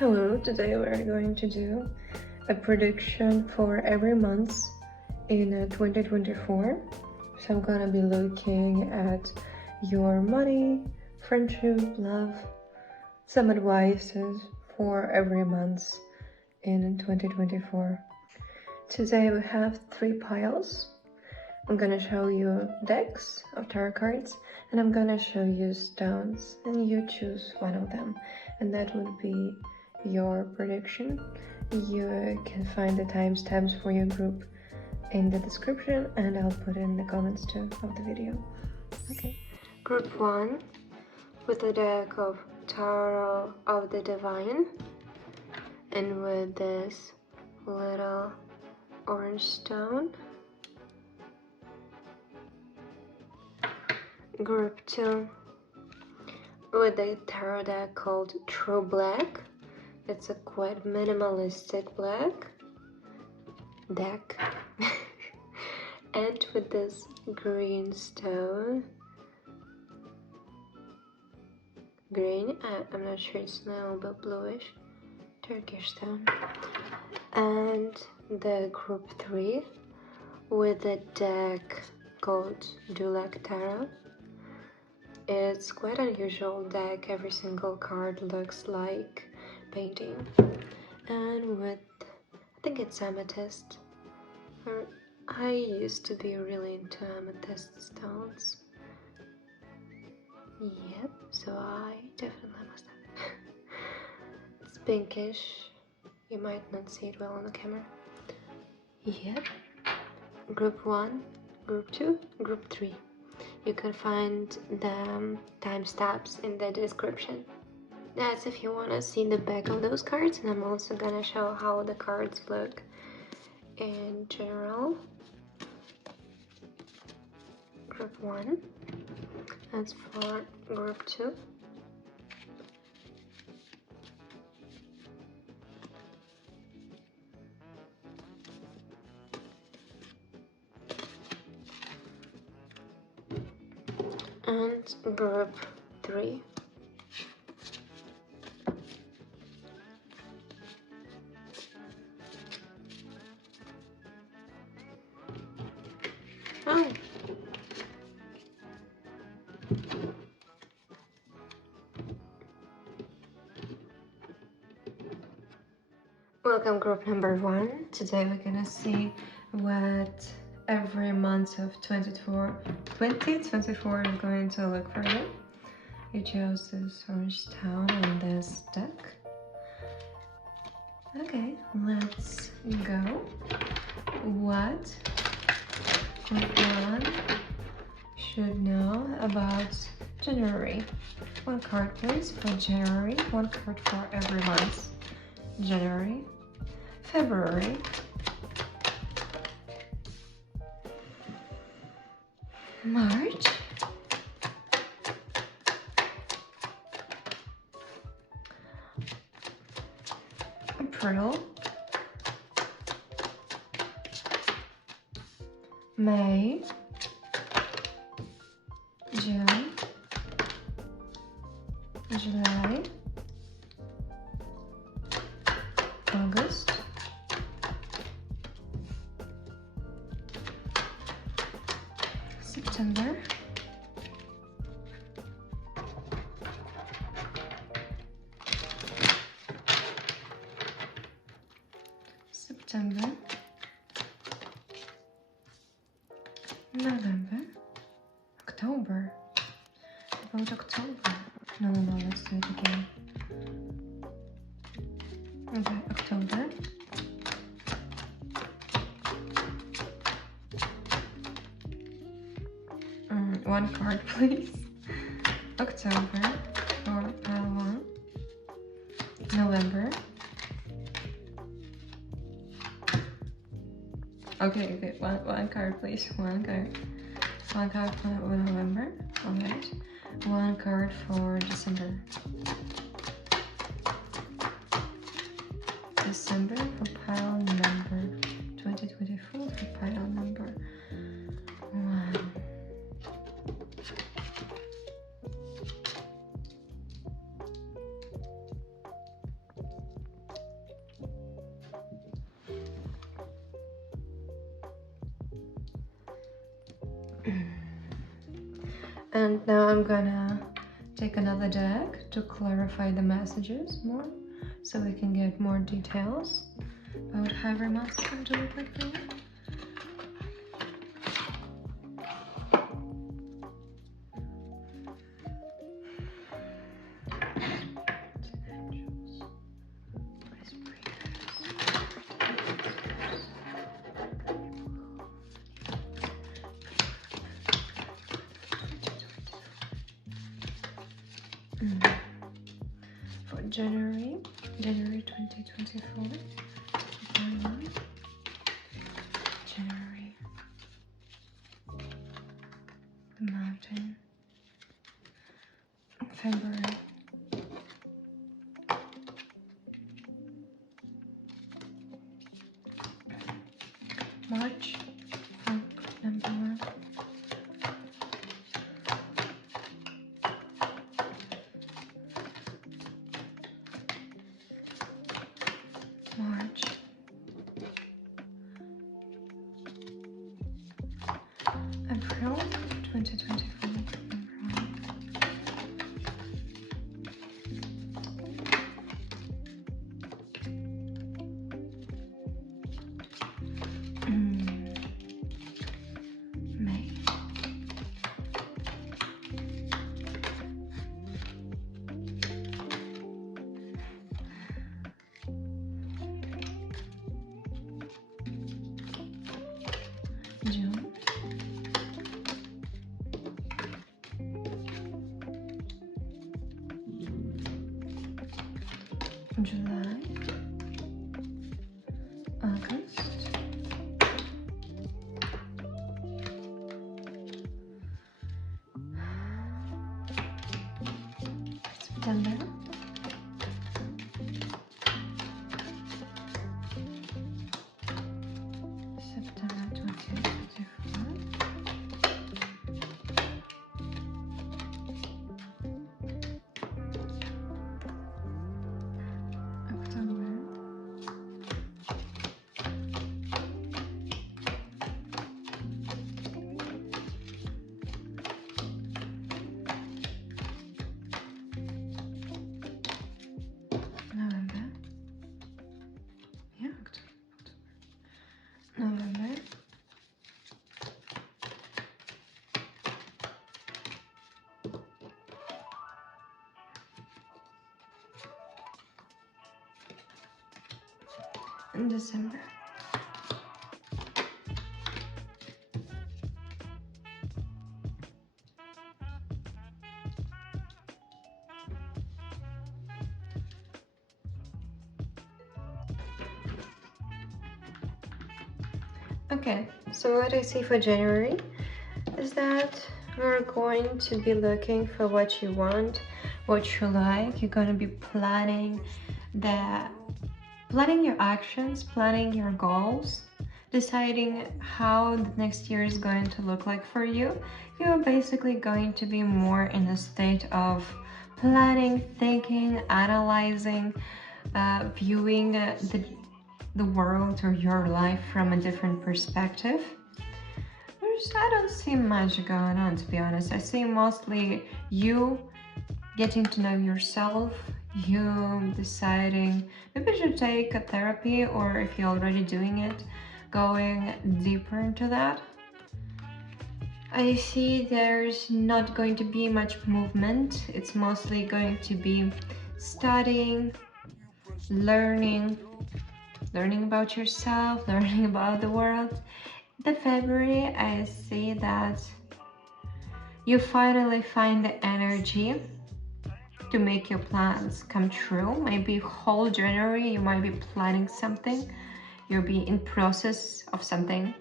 Hello, today we're going to do a prediction for every month in 2024. So I'm gonna be looking at your money, friendship, love, some advices for every month in 2024. Today we have 3 piles. I'm gonna show you decks of tarot cards and I'm gonna show you stones and you choose one of them, and that would be your prediction. You can find the timestamps for your group in the description and I'll put in the comments too of the video. Okay. Group 1 with a deck of Tarot of the Divine and with this little orange stone. Group 2 with a tarot deck called True Black. It's a quite minimalistic black deck. And with this green stone. Green, I'm not sure, it's a little bit bluish. Turkish stone. And the group 3 with a deck called Dulac Tarot. It's quite unusual deck, every single card looks like painting. And with, I think it's amethyst. I used to be really into amethyst stones. Yep, so I definitely must have. It's pinkish, you might not see it well on the camera. Yep. Group 1, Group 2, Group 3. You can find the timestamps in the description. That's if you want to see the back of those cards, and I'm also gonna show how the cards look in general. Group 1, that's for Group 2. And Group 3. Oh. Welcome group number 1. Today we're gonna see what every month of 2024 is going to look for you. You chose this orange stone and this deck. Okay, let's go. What group 1 should know about January? One card please for January, one card for every month. January, February, March, April, May, June, July, August, September, November, October. About October. No, let's do it again. Okay, October. One card, please. October for pile 1. November. Okay, one card, please. One card for November. Alright. One card for December. December for pile number 2024 for pile number 1. And now I'm gonna take another deck to clarify the messages more, so we can get more details about how every month is going to look like for you. For January 2024. January, the mountain. February, March, funk number 1. March, April 2024. May, June, July, August, September, September 2024, October, November, yeah, October, November, and December. Okay, so what I see for January is that we're going to be looking for what you want, what you like. You're going to be planning your actions, planning your goals, deciding how the next year is going to look like for you. You're basically going to be more in a state of planning, thinking, analyzing, viewing the world or your life from a different perspective. I don't see much going on, to be honest. I see mostly you getting to know yourself, you deciding maybe you should take a therapy, or if you're already doing it, going deeper into that. I see there's not going to be much movement. It's mostly going to be studying, learning about yourself, learning about the world. The February, I see that you finally find the energy to make your plans come true. Maybe whole January you might be planning something, you'll be in process of something,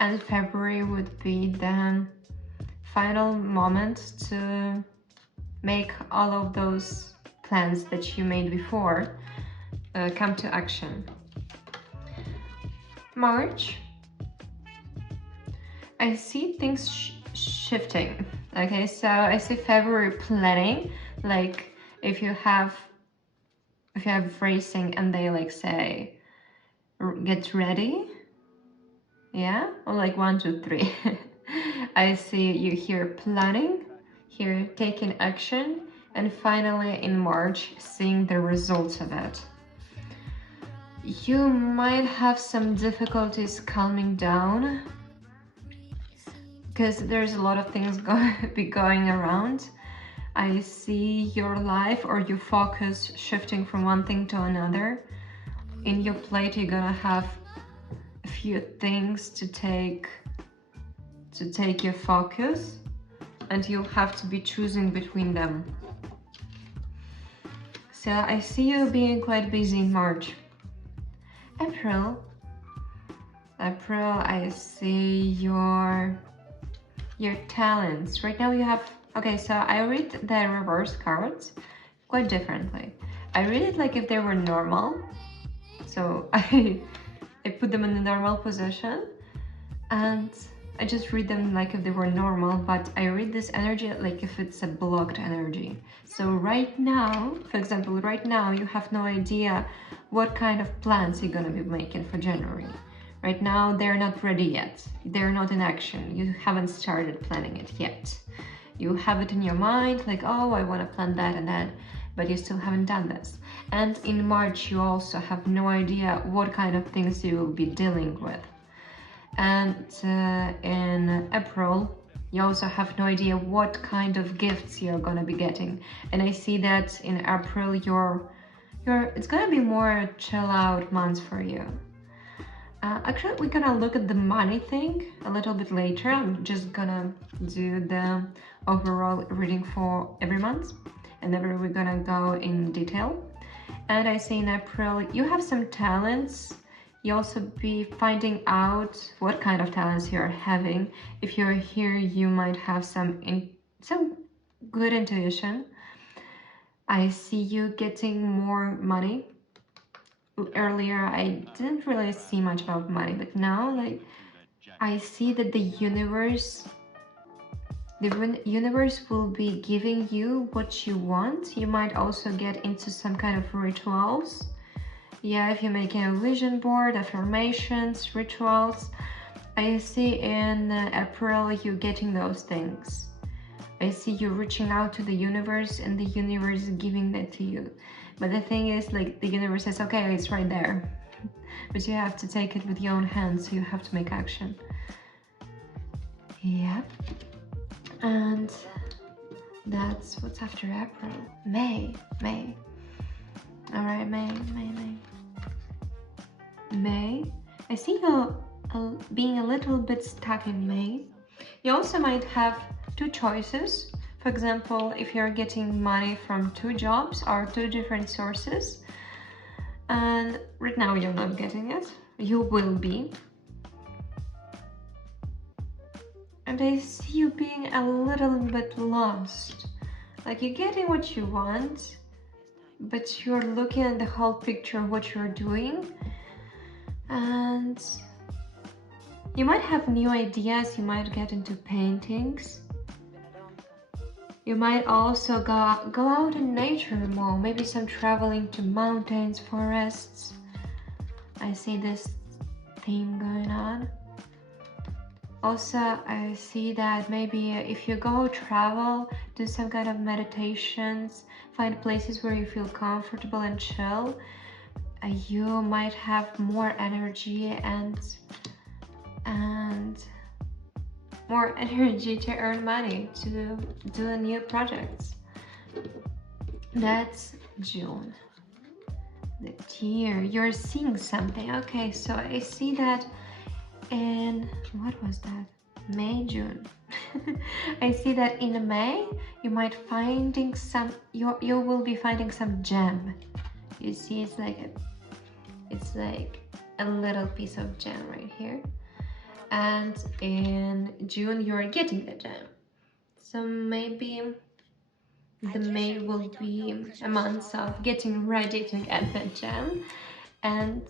and February would be the final moment to make all of those plans that you made before come to action. March, I see things shifting. Okay, so I see February planning, like if you have racing and they like say get ready, yeah, or like 1 2 3. I see you here planning, here taking action, and finally in March seeing the results of it. You might have some difficulties calming down because there's a lot of things going around. I see your life or your focus shifting from one thing to another. In your plate, you're gonna have a few things to take your focus, and you'll have to be choosing between them. So I see you being quite busy in March. April, I see your talents. Right now you have, okay, so I read the reverse cards quite differently. I read it like if they were normal. So I put them in the normal position, and I just read them like if they were normal, but I read this energy like if it's a blocked energy. So right now, for example, right now you have no idea what kind of plans you're gonna be making for January. Right now they're not ready yet. They're not in action. You haven't started planning it yet. You have it in your mind like, oh, I want to plan that and that, but you still haven't done this. And in March you also have no idea what kind of things you will be dealing with. And in April, you also have no idea what kind of gifts you're gonna be getting. And I see that in April, it's gonna be more chill out months for you. Actually, we're gonna look at the money thing a little bit later. I'm just gonna do the overall reading for every month, and then we're gonna go in detail. And I see in April, you have some talents. You also be finding out what kind of talents you're having. If you're here, you might have some good intuition. I see you getting more money. Earlier, I didn't really see much about money, but now, like, I see that the universe will be giving you what you want. You might also get into some kind of rituals. Yeah, if you're making a vision board, affirmations, rituals, I see in April you getting those things. I see you reaching out to the universe, and the universe is giving that to you. But the thing is, like, the universe says, okay, it's right there. But you have to take it with your own hands, so you have to make action. Yeah. And that's what's after April. May. Alright, May. May. I see you being a little bit stuck in May. You also might have two choices. For example, if you're getting money from two jobs or two different sources, and right now you're not getting it, you will be. And I see you being a little bit lost. Like, you're getting what you want, but you're looking at the whole picture of what you're doing, and you might have new ideas. You might get into paintings. You might also go out in nature more, maybe some traveling to mountains, forests. I see this theme going on. Also, I see that maybe if you go travel, do some kind of meditations, find places where you feel comfortable and chill, you might have more energy and more energy to earn money, to do new projects. That's June. The Deer, you're seeing something. Okay, so I see that in, what was that? May, June. I see that in May, you might finding some, you will be finding some gem. You see, it's like a little piece of gem right here. And in June you're getting the gem. So maybe the May will be a month of getting ready to get the gem. And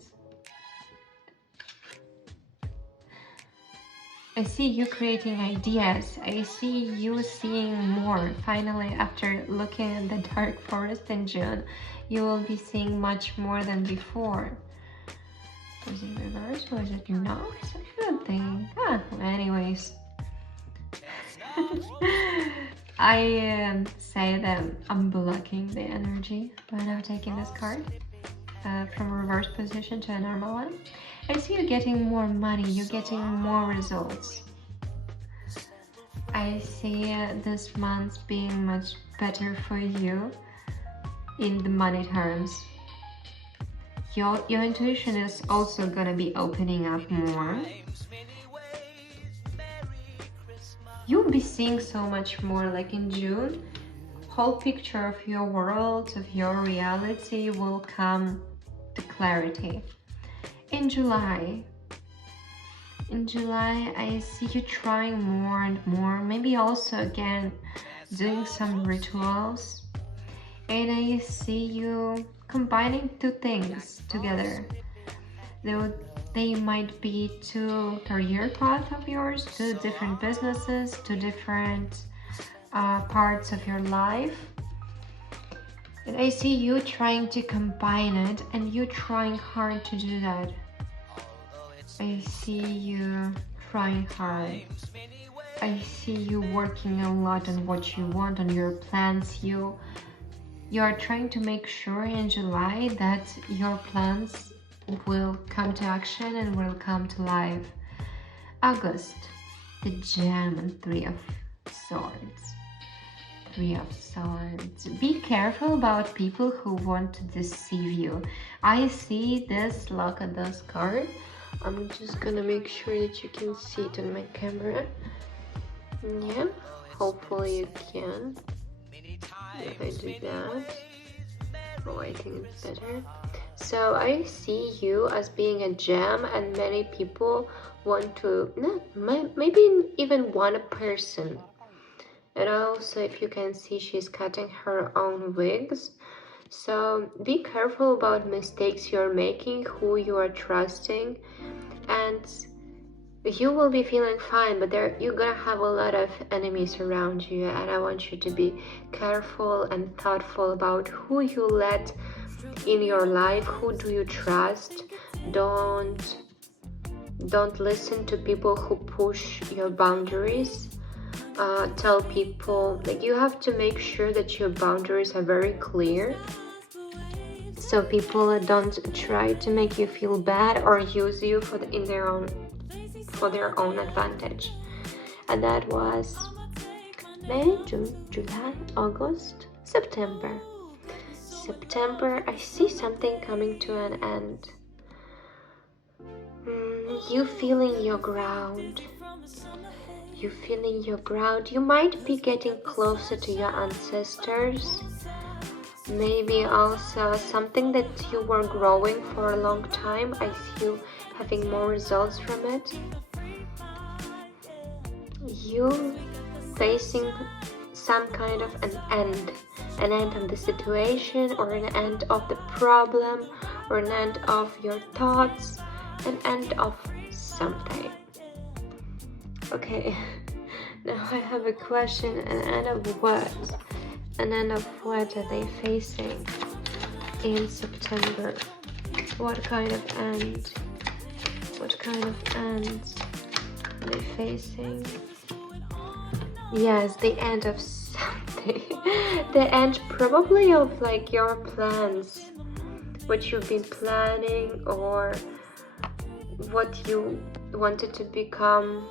I see you creating ideas. I see you seeing more. Finally, after looking at the dark forest in June, you will be seeing much more than before. Was it reverse? Was it not? I don't think. Anyways. I say that I'm blocking the energy by now taking this card from reverse position to a normal one. I see you getting more money, you're getting more results. I see this month being much better for you in the money terms. Your intuition is also gonna be opening up more. You'll be seeing so much more, like in June. Whole picture of your world, of your reality will come to clarity. In July, I see you trying more and more, maybe also again doing some rituals, and I see you combining two things together. They might be two career paths of yours, two different businesses, two different parts of your life. And I see you trying to combine it, and you trying hard to do that. I see you trying hard. I see you working a lot on what you want, on your plans. You are trying to make sure in July that your plans will come to action and will come to life. August, the Gem and Three of Swords. Three of Swords. Be careful about people who want to deceive you. I see this. Look at this card. I'm just gonna make sure that you can see it on my camera. Yeah, hopefully you can. If I do that. Oh, I think it's better. So I see you as being a gem, and many people want to, maybe even one person. And also, if you can see, she's cutting her own wigs. So be careful about mistakes you're making, who you are trusting, and you will be feeling fine, but you're gonna have a lot of enemies around you, and I want you to be careful and thoughtful about who you let in your life, who do you trust. Don't listen to people who push your boundaries. Tell people, like, you have to make sure that your boundaries are very clear, so people don't try to make you feel bad or use you for their own advantage. And that was May, June, July, August, September. I see something coming to an end. You feeling your ground. You might be getting closer to your ancestors. Maybe also something that you were growing for a long time. I see you having more results from it. You facing some kind of an end of the situation, or an end of the problem, or an end of your thoughts, an end of something. Okay, now I have a question. An end of what? An end of what are they facing in September? What kind of end? What kind of end are they facing? Yes, the end of something. The end probably of like your plans, what you've been planning, or what you wanted to become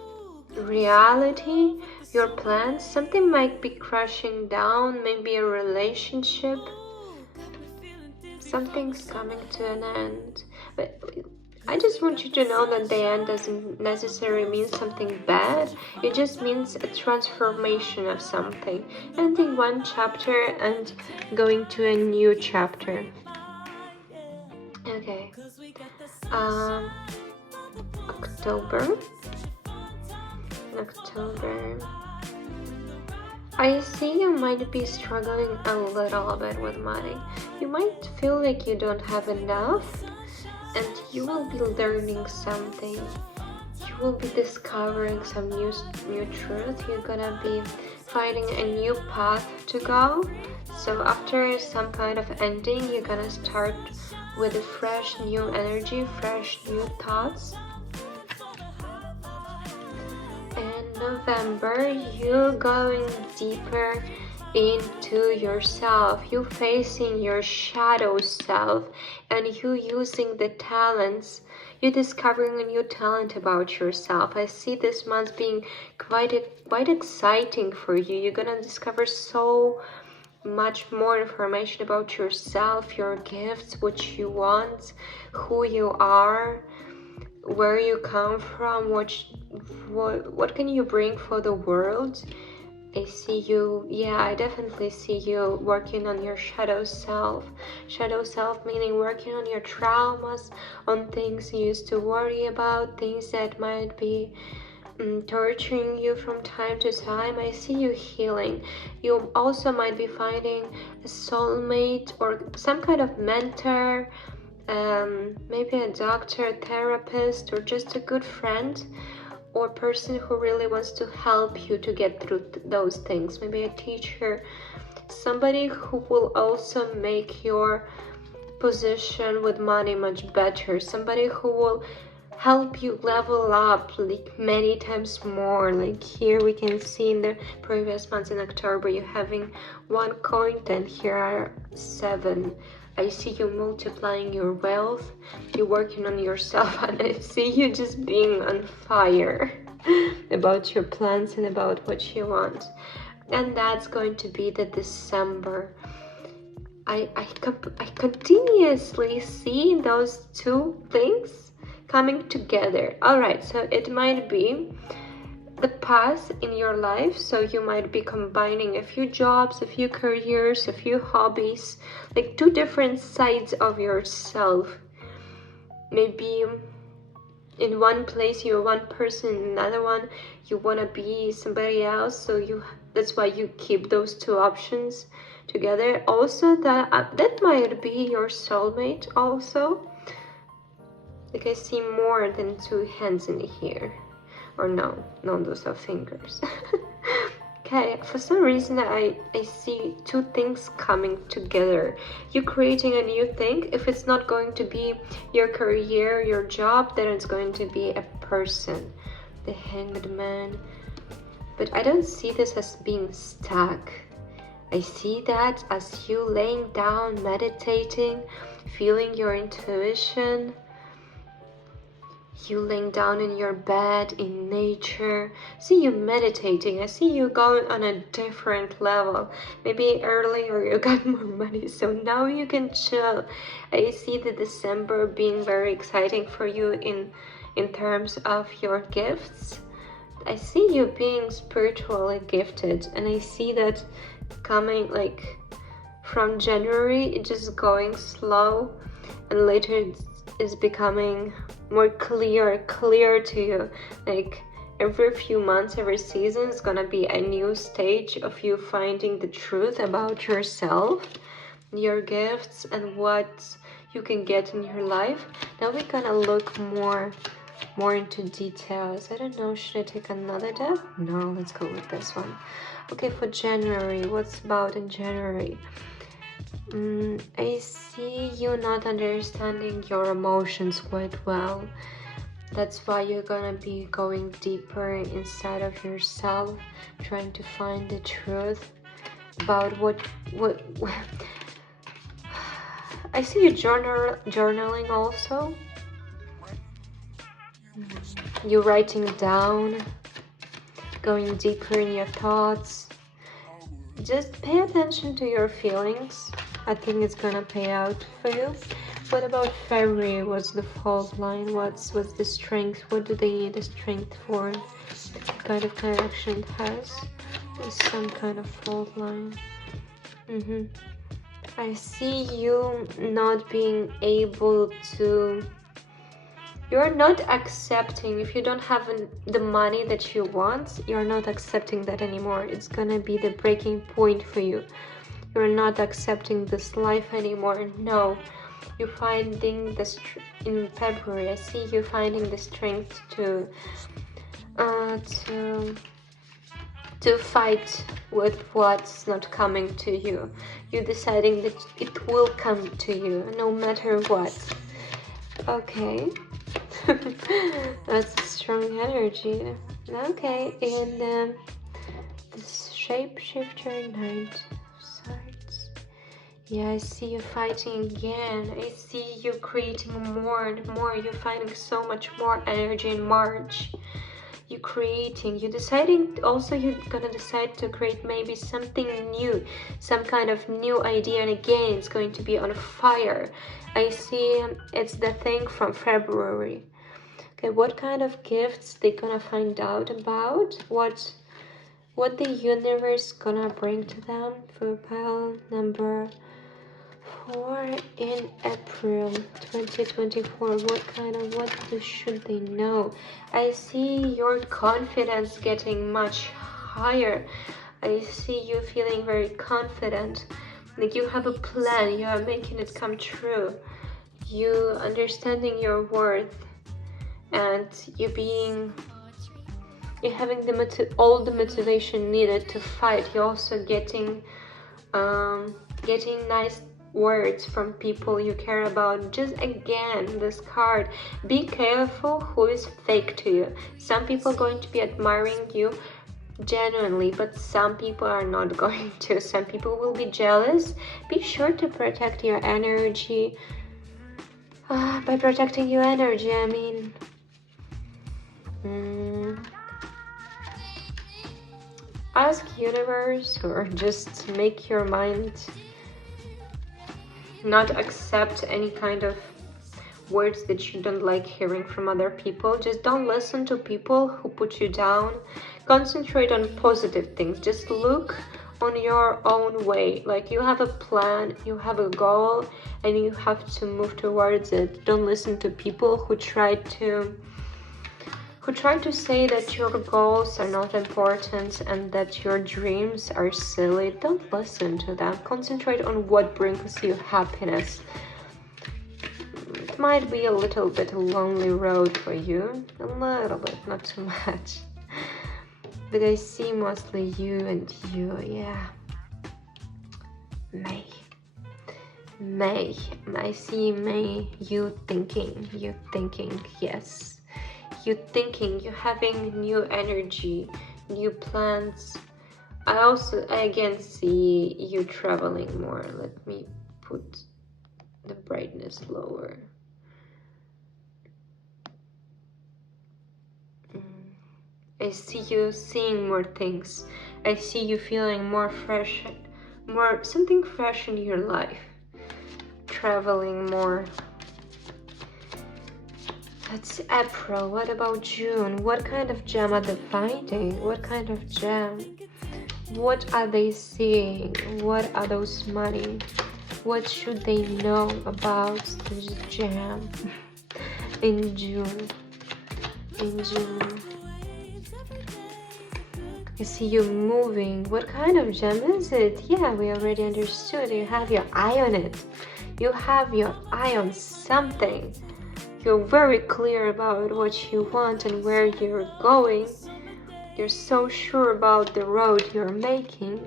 reality, your plans. Something might be crashing down, maybe a relationship. Something's coming to an end. But I just want you to know that the end doesn't necessarily mean something bad. It just means a transformation of something. Ending one chapter and going to a new chapter. Okay. October. I see you might be struggling a little bit with money. You might feel like you don't have enough, and you will be learning something. You will be discovering some new truth. You're gonna be finding a new path to go. So after some kind of ending, you're gonna start with a fresh new energy, fresh new thoughts. And November, you going deeper into yourself, you facing your shadow self, and you using the talents, you discovering a new talent about yourself. I see this month being quite exciting for you. You're gonna discover so much more information about yourself, your gifts, what you want, who you are, where you come from, what can you bring for the world. I see you, yeah, I definitely see you working on your shadow self. Shadow self meaning working on your traumas, on things you used to worry about, things that might be torturing you from time to time. I see you healing. You also might be finding a soulmate or some kind of mentor, maybe a doctor, therapist, or just a good friend or person who really wants to help you to get through those things. Maybe a teacher, somebody who will also make your position with money much better, somebody who will help you level up like many times more. Like here we can see in the previous months in October you having 1 coin, and here are 7. I see you multiplying your wealth, you're working on yourself, and I see you just being on fire about your plans and about what you want. And that's going to be the December. I continuously see those two things coming together. All right, so it might be the path in your life, so you might be combining a few jobs, a few careers, a few hobbies, like 2 different sides of yourself. Maybe in one place you're one person, in another one you want to be somebody else, so that's why you keep those 2 options together. Also that might be your soulmate also. Like I see more than 2 hands in here. Or no, those are fingers. Okay, for some reason I see 2 things coming together. You're creating a new thing. If it's not going to be your career, your job, then it's going to be a person. The Hanged Man. But I don't see this as being stuck. I see that as you laying down, meditating, feeling your intuition. You laying down in your bed, in nature. See you meditating. I see you going on a different level. Maybe earlier you got more money, so now you can chill. I see the December being very exciting for you in terms of your gifts. I see you being spiritually gifted, and I see that coming like from January, it's just going slow, and later it's becoming more clear to you. Like every few months, every season is gonna be a new stage of you finding the truth about yourself, your gifts, and what you can get in your life. Now we're gonna look more into details. I don't know, should I take another deck? No, let's go with this one. Okay, for January, what's about in January? I see you not understanding your emotions quite well. That's why you're gonna be going deeper inside of yourself, trying to find the truth about what I see you journaling also. You're writing down, going deeper in your thoughts. Just pay attention to your feelings. I think it's gonna pay out for you. What about February? What's the fault line? What's the strength? What do they need the strength for? What kind of connection it has? There's some kind of fault line. I see you not being able to... You're not accepting, if you don't have the money that you want, you're not accepting that anymore. It's gonna be the breaking point for you. You're not accepting this life anymore. No, you're finding in February, I see you finding the strength to fight with what's not coming to you. You're deciding that it will come to you no matter what. Okay. That's a strong energy. Okay, and this shapeshifter Knight of Swords. Yeah, I see you fighting again. I see you creating more and more. You're finding so much more energy in March. You're creating, you're deciding, also you're gonna decide to create maybe something new, some kind of new idea, and again it's going to be on fire. I see it's the thing from February. Okay, what kind of gifts they gonna find out about? What the universe gonna bring to them for pile number 4 in April 2024. What should they know? I see your confidence getting much higher. I see you feeling very confident. Like you have a plan, you are making it come true. You understanding your worth, and you having all the motivation needed to fight. You're also getting nice words from people you care about. Just again, this card, be careful who is fake to you. Some people are going to be admiring you genuinely, but some people are not going to. Some people will be jealous. Be sure to protect your energy. By protecting your energy, I mean ask universe, or just make your mind not accept any kind of words that you don't like hearing from other people. Just don't listen to people who put you down. Concentrate on positive things. Just look on your own way. Like you have a plan, you have a goal, and you have to move towards it. Don't listen to people who try to say that your goals are not important and that your dreams are silly. Don't listen to them. Concentrate on what brings you happiness. It might be a little bit a lonely road for you. A little bit, not too much. But I see mostly you and you, yeah. May. I see May, you thinking, yes. You're thinking, you're having new energy, new plans. I again see you traveling more. Let me put the brightness lower. I see you seeing more things. I see you feeling more fresh, something fresh in your life. Traveling more. That's April. What about June? What kind of gem are they finding? What kind of gem? What are they seeing? What are those money? What should they know about this gem in June? I see you moving. What kind of gem is it? Yeah, we already understood. You have your eye on it. You have your eye on something. You're very clear about what you want and where you're going. You're so sure about the road you're making.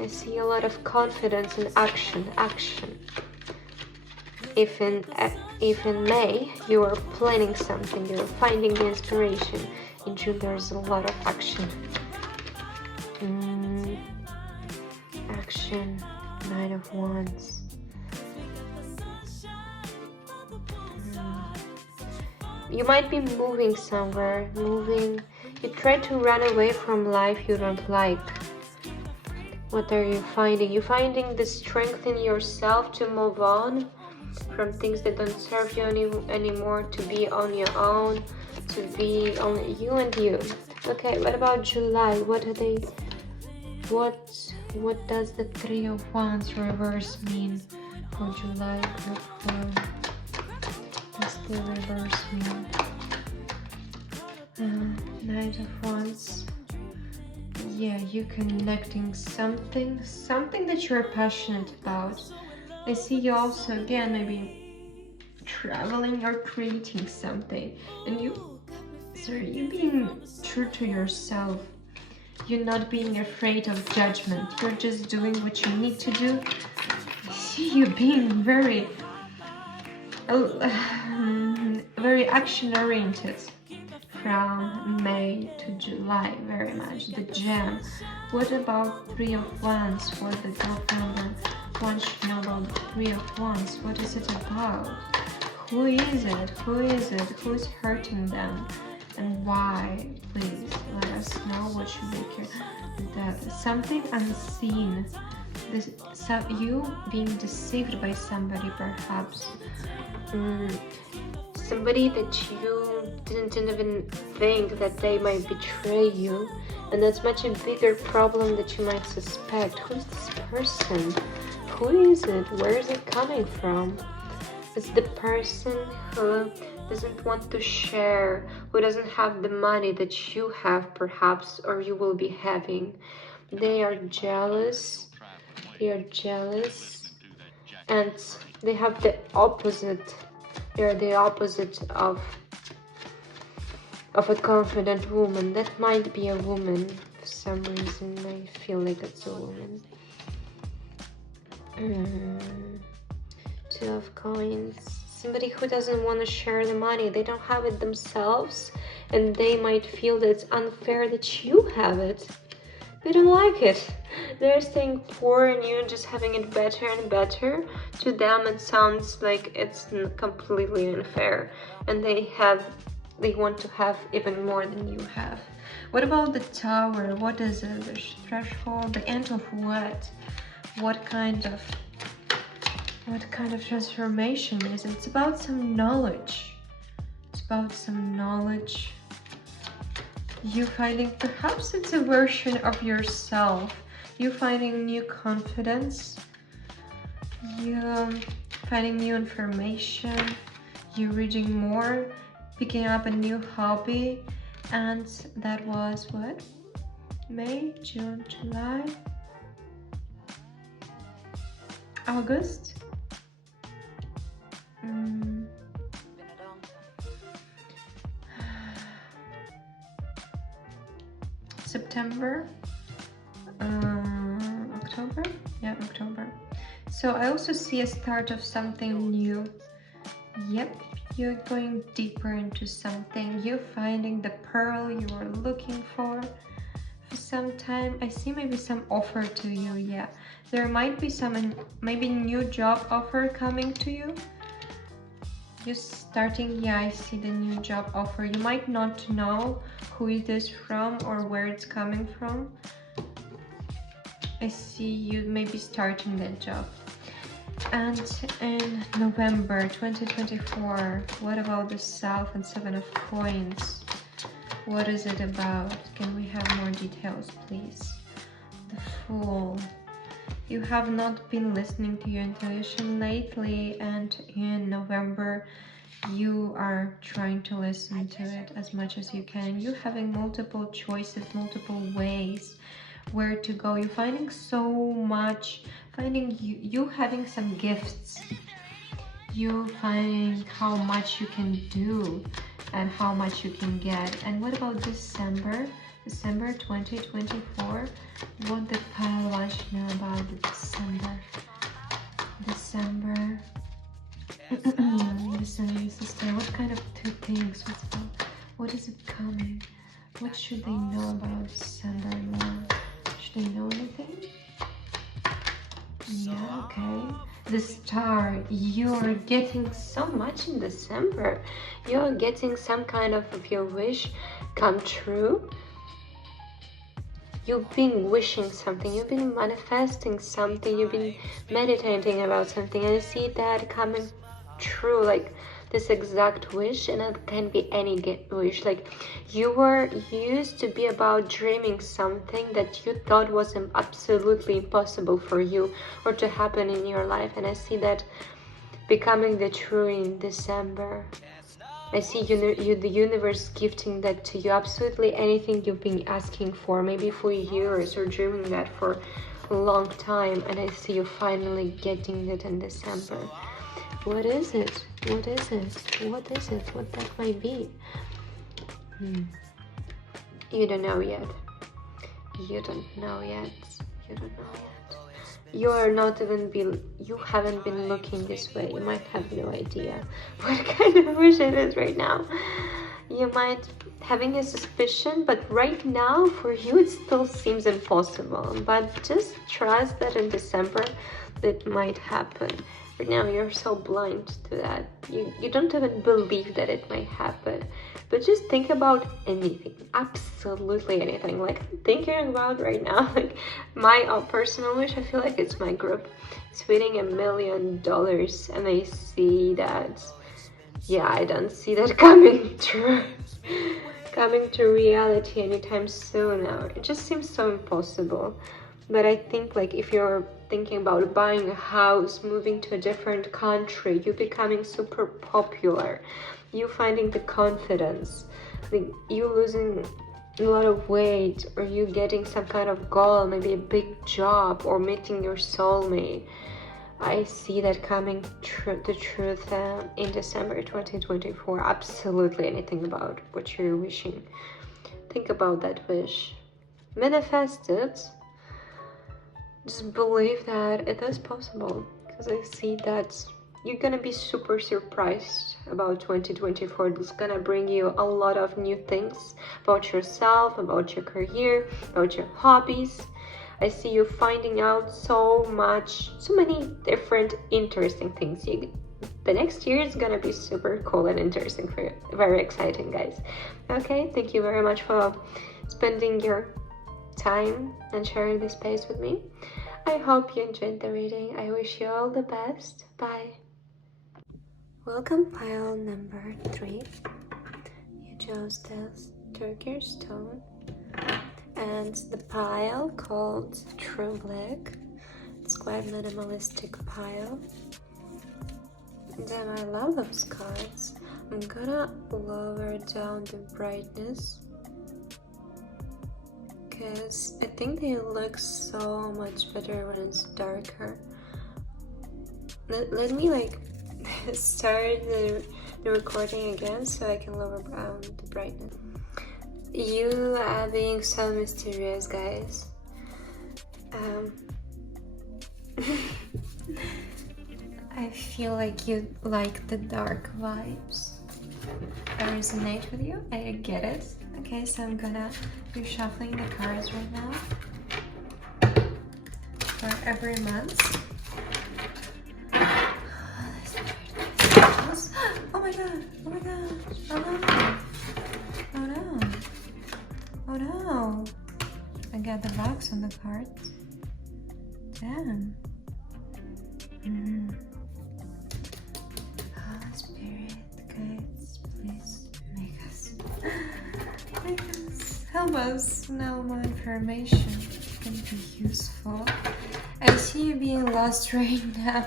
I see a lot of confidence and action. If in May you are planning something, you're finding the inspiration. In June there's a lot of action. Action. Nine of Wands. You might be moving somewhere, You try to run away from life you don't like. What are you finding? You're finding the strength in yourself to move on from things that don't serve you anymore, to be on your own, to be only you and you. Okay, what about July? What does the Three of Wands reverse mean for July? What's the reverse mean? Knight of Wands. Yeah, you connecting something that you're passionate about. I see you also again maybe traveling or creating something, and you being true to yourself. You're not being afraid of judgment. You're just doing what you need to do. I see you being very action oriented from May to July very much. The gem. What about Three of Wands for the girlfriend? One should know about the Three of Wands. What is it about? Who is it? Who is it? Who's hurting them? And why? Please let us know. What should we care? That something unseen. This, you being deceived by somebody, perhaps. Somebody that you didn't even think that they might betray you, and that's much a bigger problem that you might suspect. Who's this person? Who is it? Where is it coming from? It's the person who doesn't want to share, who doesn't have the money that you have, perhaps, or you will be having. They are jealous. They are jealous, and they have the opposite. They are the opposite of a confident woman. That might be a woman. For some reason, I feel like it's a woman. Two of Coins. Somebody who doesn't want to share the money. They don't have it themselves, and they might feel that it's unfair that you have it. They don't like it. They're staying poor and you're just having it better and better. To them it sounds like it's completely unfair, and they want to have even more than you have. What about the Tower? What is it? The threshold? The end of what? What kind of transformation is it? It's about some knowledge. It's about some knowledge. You finding, perhaps it's a version of yourself. You finding new confidence. You finding new information. You reading more, picking up a new hobby. And that was what? May, June, July, August. September, October, yeah, October. So I also see a start of something new. Yep, you're going deeper into something. You're finding the pearl you were looking for some time. I see maybe some offer to you. Yeah, there might be some maybe new job offer coming to you. You're starting, yeah, I see the new job offer. You might not know who it is from or where it's coming from. I see you maybe starting that job. And in November 2024, what about the South and Seven of Coins? What is it about? Can we have more details, please? The Fool. You have not been listening to your intuition lately, and in November you are trying to listen to it as much as you can. You're having multiple choices, multiple ways where to go. You're finding so much, finding you having some gifts. You're finding how much you can do and how much you can get. And what about December 2024? What the pile wants to know about December? December, sister, what kind of two things? What is it coming? What should they know about December more? Should they know anything? Yeah, okay. The Star, you're getting so much in December. You're getting some kind of your wish come true. You've been wishing something, you've been manifesting something, you've been meditating about something, and I see that coming true, like this exact wish. And it can be any wish. Like you used to be about dreaming something that you thought was absolutely impossible for you or to happen in your life, and I see that becoming the true in December. I see the universe gifting that to you. Absolutely anything you've been asking for, maybe for years, or dreaming that for a long time, and I see you finally getting it in December. What is it? What is it? What is it? What that might be? You don't know yet. You don't know yet. You don't know yet. You haven't been looking this way. You might have no idea what kind of wish it is right now. You might having a suspicion, but right now for you it still seems impossible. But just trust that in December that might happen. Right now you're so blind to that. You don't even believe that it might happen. But just think about anything, absolutely anything. Like thinking about right now, like my personal wish, I feel like it's my group. It's winning $1 million, and I see that. Yeah, I don't see that coming true, coming to reality anytime soon now. It just seems so impossible. But I think like if you're thinking about buying a house, moving to a different country, you becoming super popular, you finding the confidence, like you losing a lot of weight, or you getting some kind of goal, maybe a big job, or meeting your soulmate. I see that coming the truth in December 2024. Absolutely anything about what you're wishing. Think about that wish. Manifest it. Just believe that it is possible. Because I see that you're gonna be super surprised about 2024. It's gonna bring you a lot of new things about yourself, about your career, about your hobbies. I see you finding out so many different interesting things. The next year is gonna be super cool and interesting for you. Very exciting, guys. Okay, thank you very much for spending your time and sharing this space with me. I hope you enjoyed the reading. I wish you all the best. Bye. Welcome pile number 3. You chose this turquoise stone. And the pile called True Black. It's quite minimalistic pile. Then I love those cards. I'm gonna lower down the brightness because I think they look so much better when it's darker. Let me like start the recording again so I can lower down the brightness. You are being so mysterious, guys. I feel like you like the dark vibes. I resonate with you. I get it. Okay, so I'm gonna be shuffling the cards right now for every month. Oh my god! Oh my god! Oh no! Oh no! Oh no! I got the box on the cards. Damn. Oh, Spirit, guides, please make us help us know more information. It can be useful. I see you being lost right now.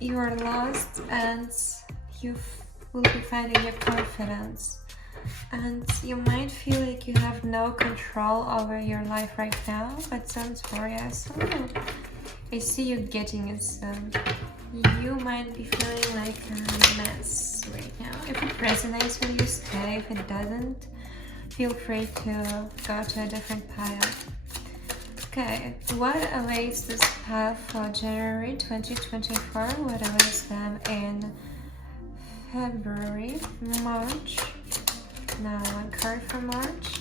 You are lost and you will be finding your confidence. And you might feel like you have no control over your life right now, but don't worry, I see you getting it soon. You might be feeling like a mess right now. If it resonates with you, stay. If it doesn't, feel free to go to a different pile. Okay, what awaits this pile for January 2024? What awaits them in February, March? Now one card for March.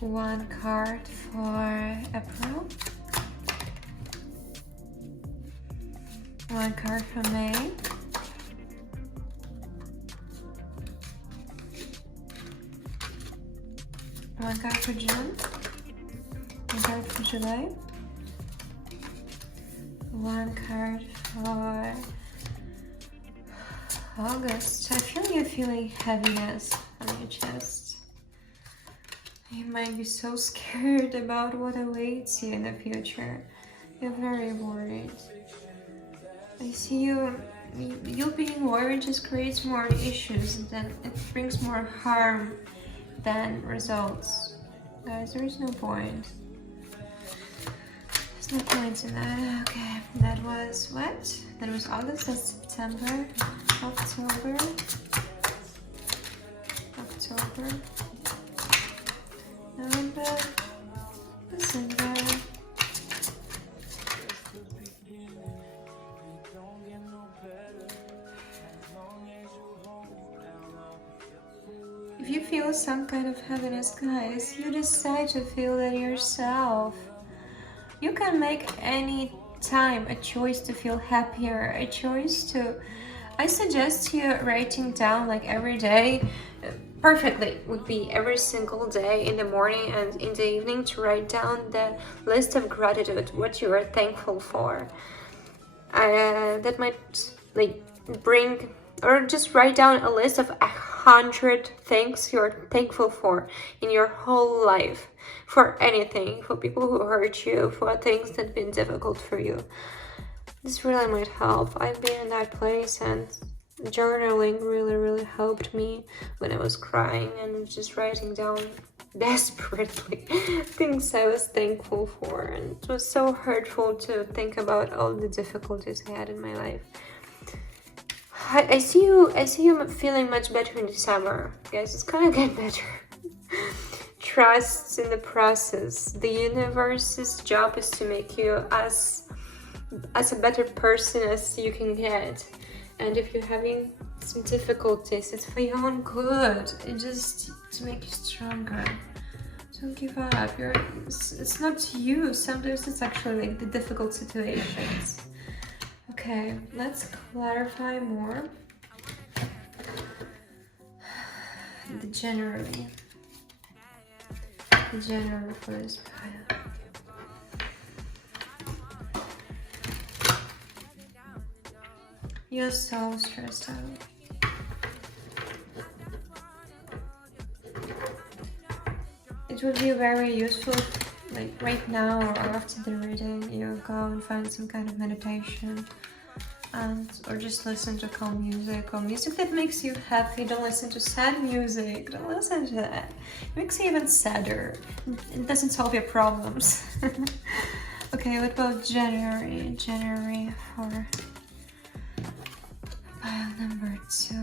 One card for April. One card for May. One card for June. One card for July. One card for August. I feel you're feeling heaviness on your chest. You might be so scared about what awaits you in the future. You're very worried. I see you being worried just creates more issues, and then it brings more harm than results. Guys, there is no point. There's no point in that. Okay, that was what? That was August, that's September, October, November, December. If you feel some kind of heaviness, guys, you decide to feel it yourself. You can make any time a choice to feel happier, a choice to... I suggest you writing down like every day, perfectly would be every single day in the morning and in the evening, to write down the list of gratitude, what you are thankful for. That might like bring, or just write down a list of 100 things you're thankful for in your whole life, for anything, for people who hurt you, for things that have been difficult for you. This really might help. I've been in that place, and journaling really helped me when I was crying and just writing down desperately things I was thankful for. And it was so hurtful to think about all the difficulties I had in my life. I see you feeling much better in December. Guys, it's gonna get better. Trust in the process. The universe's job is to make you as a better person as you can get. And if you're having some difficulties, it's for your own good. It's just to make you stronger. Don't give up. It's not you. Sometimes it's actually like the difficult situations. Okay, let's clarify more. The January for this pile. You're so stressed out. It would be very useful, like right now or after the reading, you go and find some kind of meditation, or just listen to calm music, or music that makes you happy. Don't listen to sad music. Don't listen to that. It makes you even sadder. It doesn't solve your problems. Okay, what about January? January for pile number 2.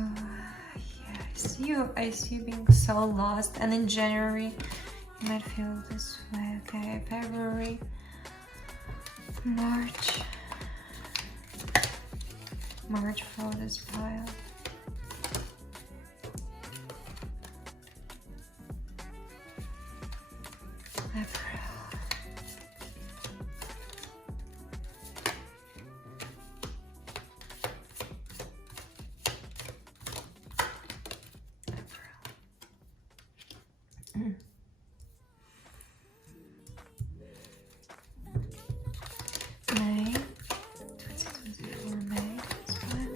Yeah, I see you being so lost, and in January you might feel this way. Okay, February, March for this pile. April. May, 2024 May, that's fine.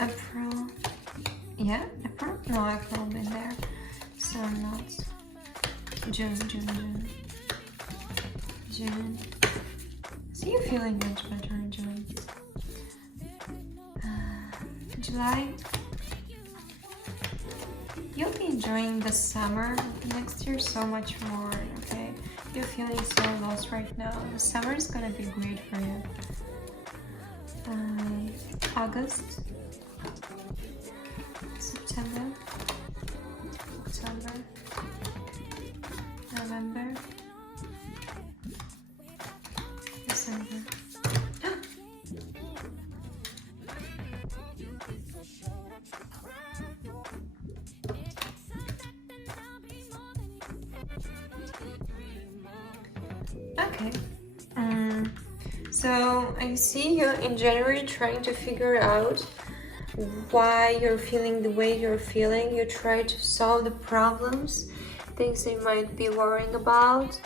April, yeah, April? No, April been there, so I'm not. June. See you feeling much better in June. July. You'll be enjoying the summer next year so much more, okay? You're feeling so lost right now. The summer is gonna be great for you. August, September, October, November, December. Okay, so I see you in January trying to figure out why you're feeling the way you're feeling. You try to solve the problems, things you might be worrying about,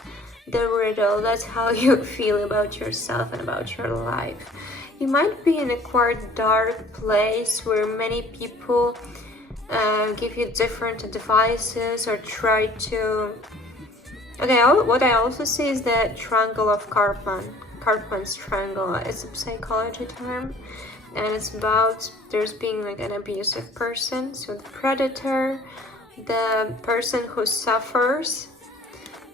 the riddle. That's how you feel about yourself and about your life. You might be in a quite dark place where many people give you different advices or try to... Okay, what I also see is the triangle of Karpman's triangle. It's a psychology term, and it's about there's being like an abusive person. So the predator, the person who suffers.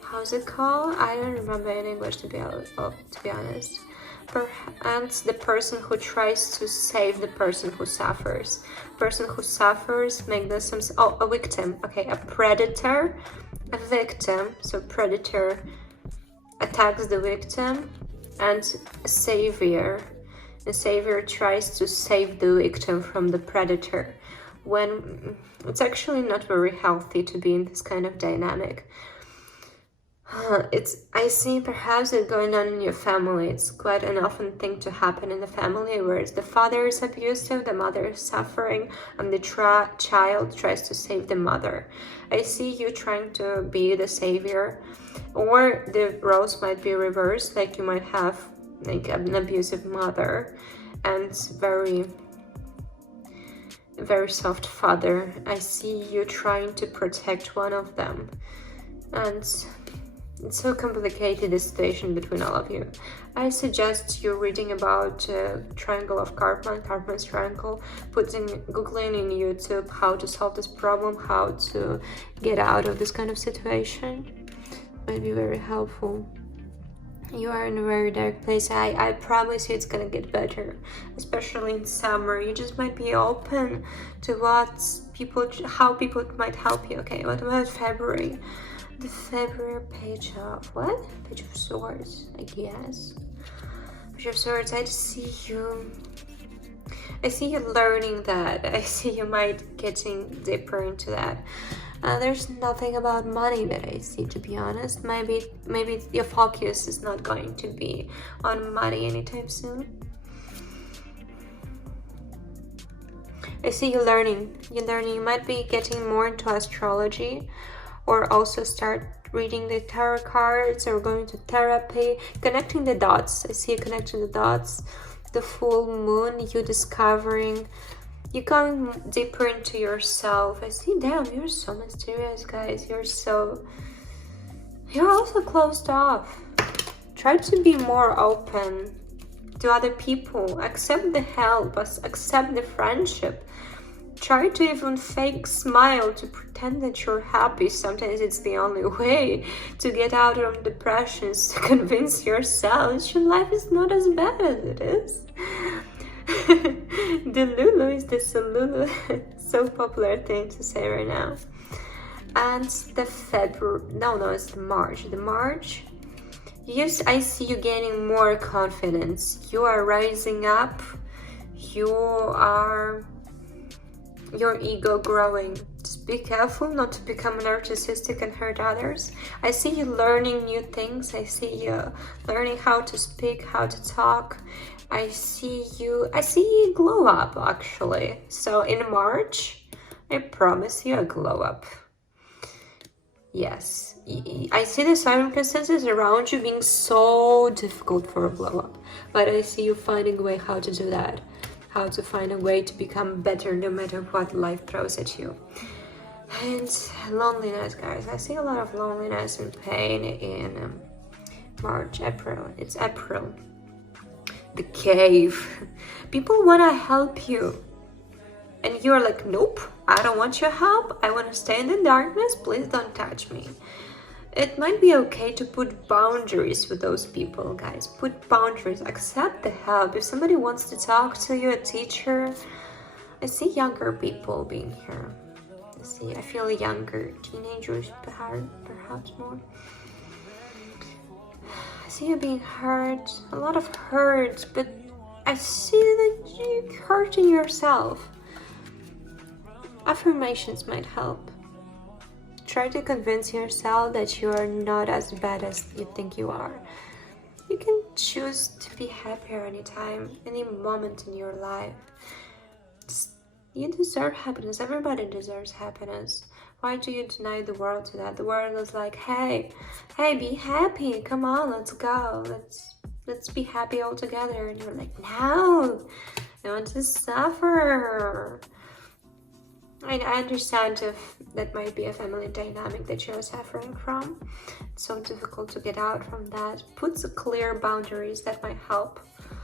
How's it called? I don't remember in English to be honest. Perhaps the person who tries to save the person who suffers. Person who suffers make this some... Oh, a victim. Okay, a predator, a victim. So predator attacks the victim, And a savior. The savior tries to save the victim from the predator, when it's actually not very healthy to be in this kind of dynamic. I see perhaps it going on in your family. It's quite an often thing to happen in the family, where the father is abusive, the mother is suffering, and the child tries to save the mother. I see you trying to be the savior, or the roles might be reversed, like you might have like an abusive mother and very soft father. I see you trying to protect one of them, and it's so complicated, the situation between all of you. I suggest you reading about triangle of Karpman's triangle, googling in YouTube how to solve this problem, how to get out of this kind of situation. Might be very helpful. You are in a very dark place. I promise you it's gonna get better, especially in summer. You just might be open to how people might help you. Okay, what about February? The February page of what? Page of Swords, I guess. Page of Swords, I see you learning that. I see you might getting deeper into that. There's nothing about money that I see, to be honest. Maybe your focus is not going to be on money anytime soon. I see you learning. You might be getting more into astrology, or also start reading the tarot cards, or going to therapy, connecting the dots. I see you connecting the dots. The full moon, you discovering, you going deeper into yourself. I see, damn, you're so mysterious, guys. You're also closed off. Try to be more open to other people. Accept the help, accept the friendship. Try to even fake smile to pretend that you're happy. Sometimes it's the only way to get out of depressions, to convince yourself your life is not as bad as it is. The Lulu is the Solulu. So popular thing to say right now. And the February, no, it's the March. The March, yes, I see you gaining more confidence. You are rising up. Your ego growing. Just be careful not to become narcissistic and hurt others. I see you learning new things. I see you learning how to speak, how to talk. I see you glow up, actually. So in March, I promise you a glow up. Yes, I see the circumstances around you being so difficult for a glow up, but I see you finding a way how to do that. How to find a way to become better no matter what life throws at you. And loneliness, guys. I see a lot of loneliness and pain in March, April. It's April. The cave. People want to help you. And you're like, nope, I don't want your help. I want to stay in the darkness. Please don't touch me. It might be okay to put boundaries with those people, guys. Put boundaries. Accept the help. If somebody wants to talk to you, a teacher. I see younger people being here. I feel younger. Teenagers, perhaps more. I see you being hurt. A lot of hurt. But I see that you're hurting yourself. Affirmations might help. Try to convince yourself that you are not as bad as you think you are. You can choose to be happier anytime, any moment in your life. You deserve happiness. Everybody deserves happiness. Why do you deny the world to that? The world is like, hey, be happy. Come on, let's go. Let's be happy all together. And you're like, no, I want to suffer. I understand if that might be a family dynamic that you're suffering from. It's so difficult to get out from that. Put some clear boundaries that might help.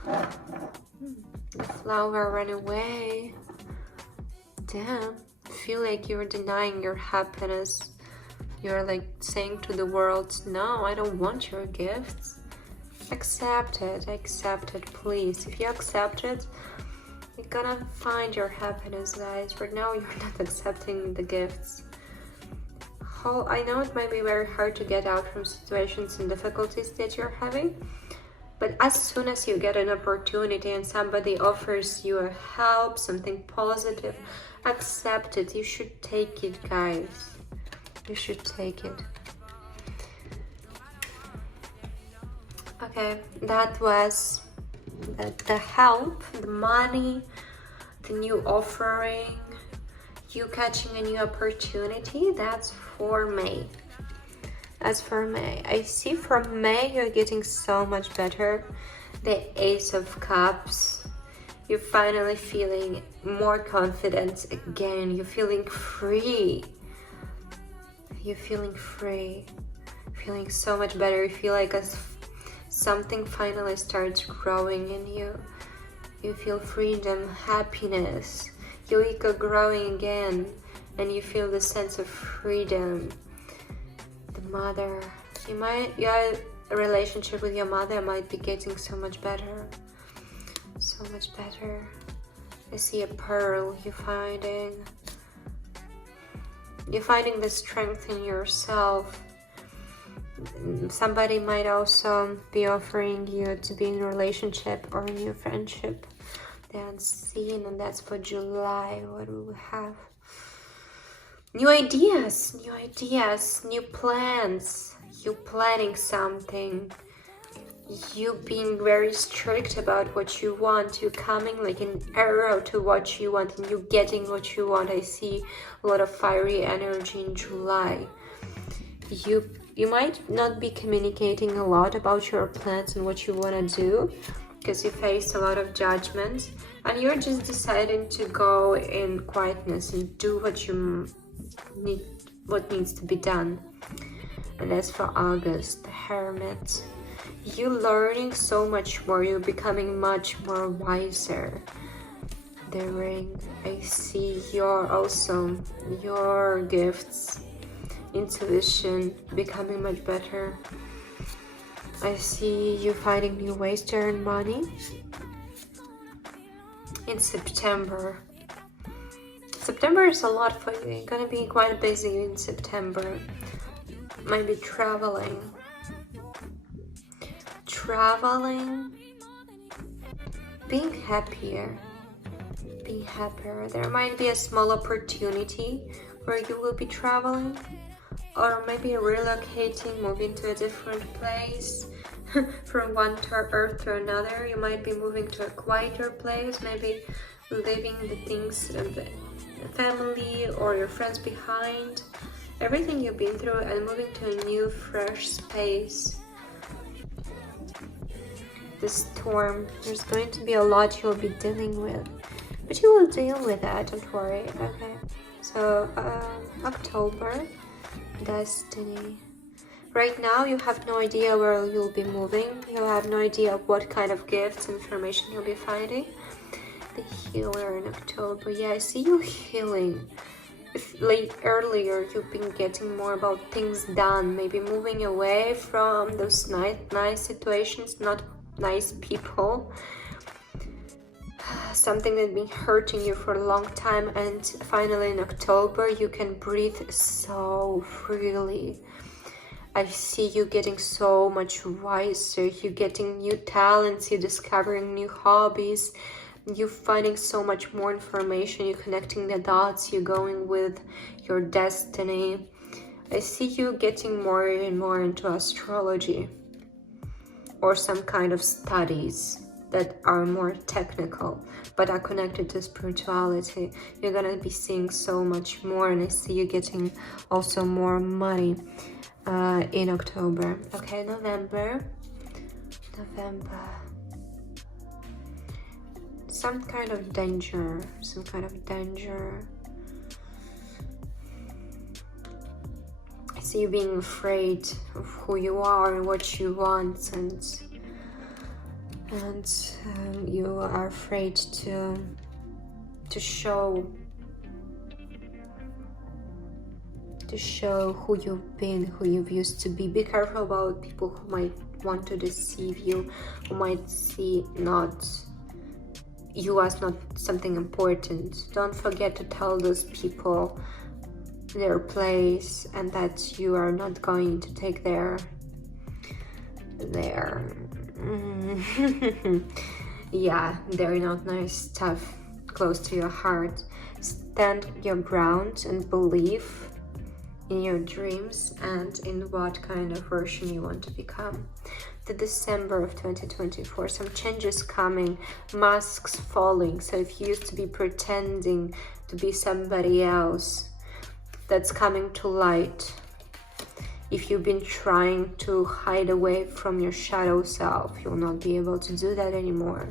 The flower ran away. Damn. I feel like you're denying your happiness. You're like saying to the world, no, I don't want your gifts. Accept it, please. If you accept it, you're gonna find your happiness, guys. Right now, you're not accepting the gifts. I know it might be very hard to get out from situations and difficulties that you're having, But as soon as you get an opportunity and somebody offers you a help, something positive, accept it. You should take it, guys. You should take it. Okay, that was the help, the money, the new offering, you catching a new opportunity. That's for May. As for May, I see from May you're getting so much better. The Ace of Cups. You're finally feeling more confident again. You're feeling free. You're feeling free. Feeling so much better. You feel like something finally starts growing in you. You feel freedom, happiness. Your ego growing again. And you feel the sense of freedom. The mother. Your relationship with your mother might be getting so much better. So much better. I see a pearl you're finding. You're finding the strength in yourself. Somebody might also be offering you to be in a relationship or a new friendship. That's seen, and that's for July. What do we have? New ideas, new plans. You planning something. You being very strict about what you want. You coming like an arrow to what you want, and you getting what you want. I see a lot of fiery energy in July. You might not be communicating a lot about your plans and what you want to do, because you face a lot of judgments, and you're just deciding to go in quietness and do what you need, what needs to be done. And that's for August, the Hermit. You're learning so much more. You're becoming much more wiser. The Ring. I see your gifts, intuition becoming much better. I see you finding new ways to earn money. In September. September is a lot for you. You're gonna be quite busy in September. Maybe traveling, being happier. There might be a small opportunity where you will be traveling, or maybe relocating, moving to a different place, from one earth to another. You might be moving to a quieter place, maybe leaving the things of the family or your friends behind. Everything you've been through, and moving to a new, fresh space. The storm, there's going to be a lot you'll be dealing with, but you will deal with that, don't worry. Okay, so October, Destiny. Right now you have no idea where you'll be moving. You have no idea what kind of gifts, information you'll be finding. The Healer in October. Yeah, I see you healing. If earlier you've been getting more about things done, maybe moving away from those nice situations, not nice people, something that's been hurting you for a long time, and finally in October you can breathe so freely. I see you getting so much wiser. You're getting new talents, you're discovering new hobbies, you're finding so much more information, you're connecting the dots, you're going with your destiny. I see you getting more and more into astrology or some kind of studies that are more technical but are connected to spirituality. You're gonna be seeing so much more, and I see you getting also more money in October. Okay, November. Some kind of danger. I see you being afraid of who you are and what you want, and you are afraid to show who you've been, who you've used to be. Be careful about people who might want to deceive you, who might see you as not something important. Don't forget to tell those people their place, and that you are not going to take their Yeah, they're not nice stuff close to your heart. Stand your ground and believe in your dreams and in what kind of version you want to become. The December of 2024, some changes coming, masks falling. So if you used to be pretending to be somebody else, that's coming to light. If you've been trying to hide away from your shadow self, you'll not be able to do that anymore.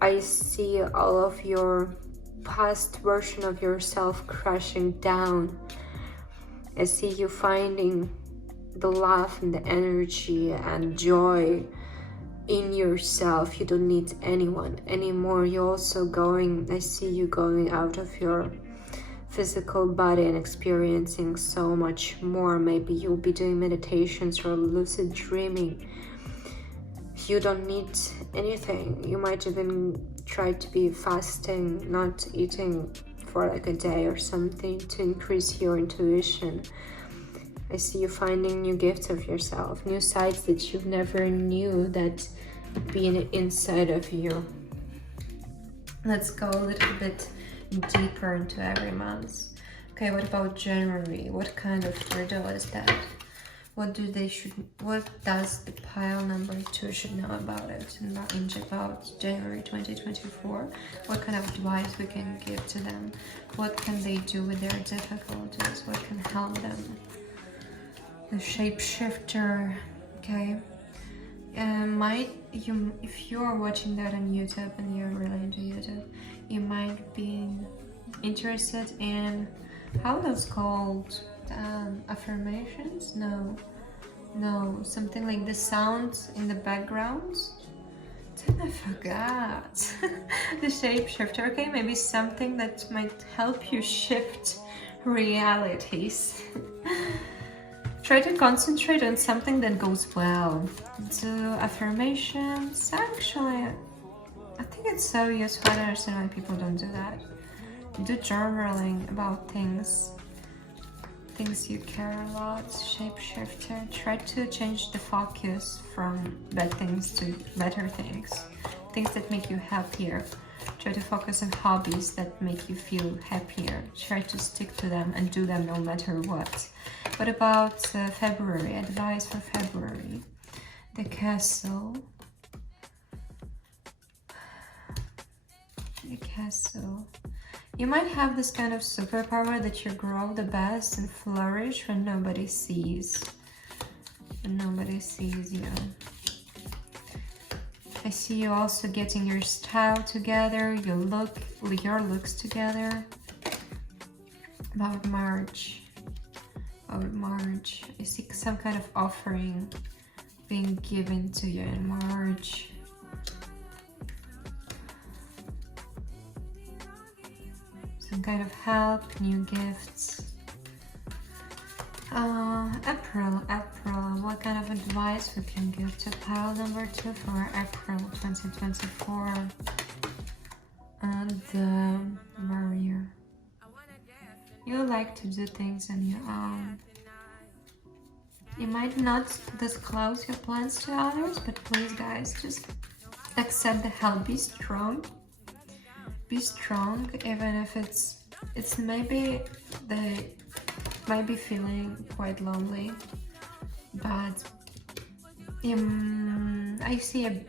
I see all of your past version of yourself crashing down. I see you finding the love and the energy and joy in yourself. You don't need anyone anymore. You're also I see you going out of your physical body and experiencing so much more. Maybe you'll be doing meditations or lucid dreaming. You don't need anything. You might even try to be fasting, not eating for like a day or something to increase your intuition. I see you finding new gifts of yourself, new sides that you've never knew that being inside of you. Let's go a little bit deeper into every month. Okay, what about January? What kind of riddle is that? What does the pile number 2 should know about it and about January 2024? What kind of advice we can give to them? What can they do with their difficulties? What can help them? The shapeshifter, okay. If you're watching that on YouTube and you're really into YouTube, you might be interested in how those called affirmations? No, something like the sounds in the background. Then I forgot. The shapeshifter, okay, maybe something that might help you shift realities. Try to concentrate on something that goes well. Do affirmations. Actually, I think it's so useful. I don't understand why people don't do that. Do journaling about things you care a lot. Shapeshifter. Try to change the focus from bad things to better things. Things that make you happier. Try to focus on hobbies that make you feel happier. Try to stick to them and do them no matter what. What about February? Advice for February. The Castle. The Castle. You might have this kind of superpower that you grow the best and flourish when nobody sees. When nobody sees you. I see you also getting your style together, your looks together. About March. I see some kind of offering being given to you in March. Some kind of help, new gifts. April. What kind of advice we can give to pile number 2 for April 2024? And the Warrior. You like to do things on your own. You might not disclose your plans to others, but please, guys, just accept the help. Be strong. Be strong, even if it's maybe they might be feeling quite lonely, but I see a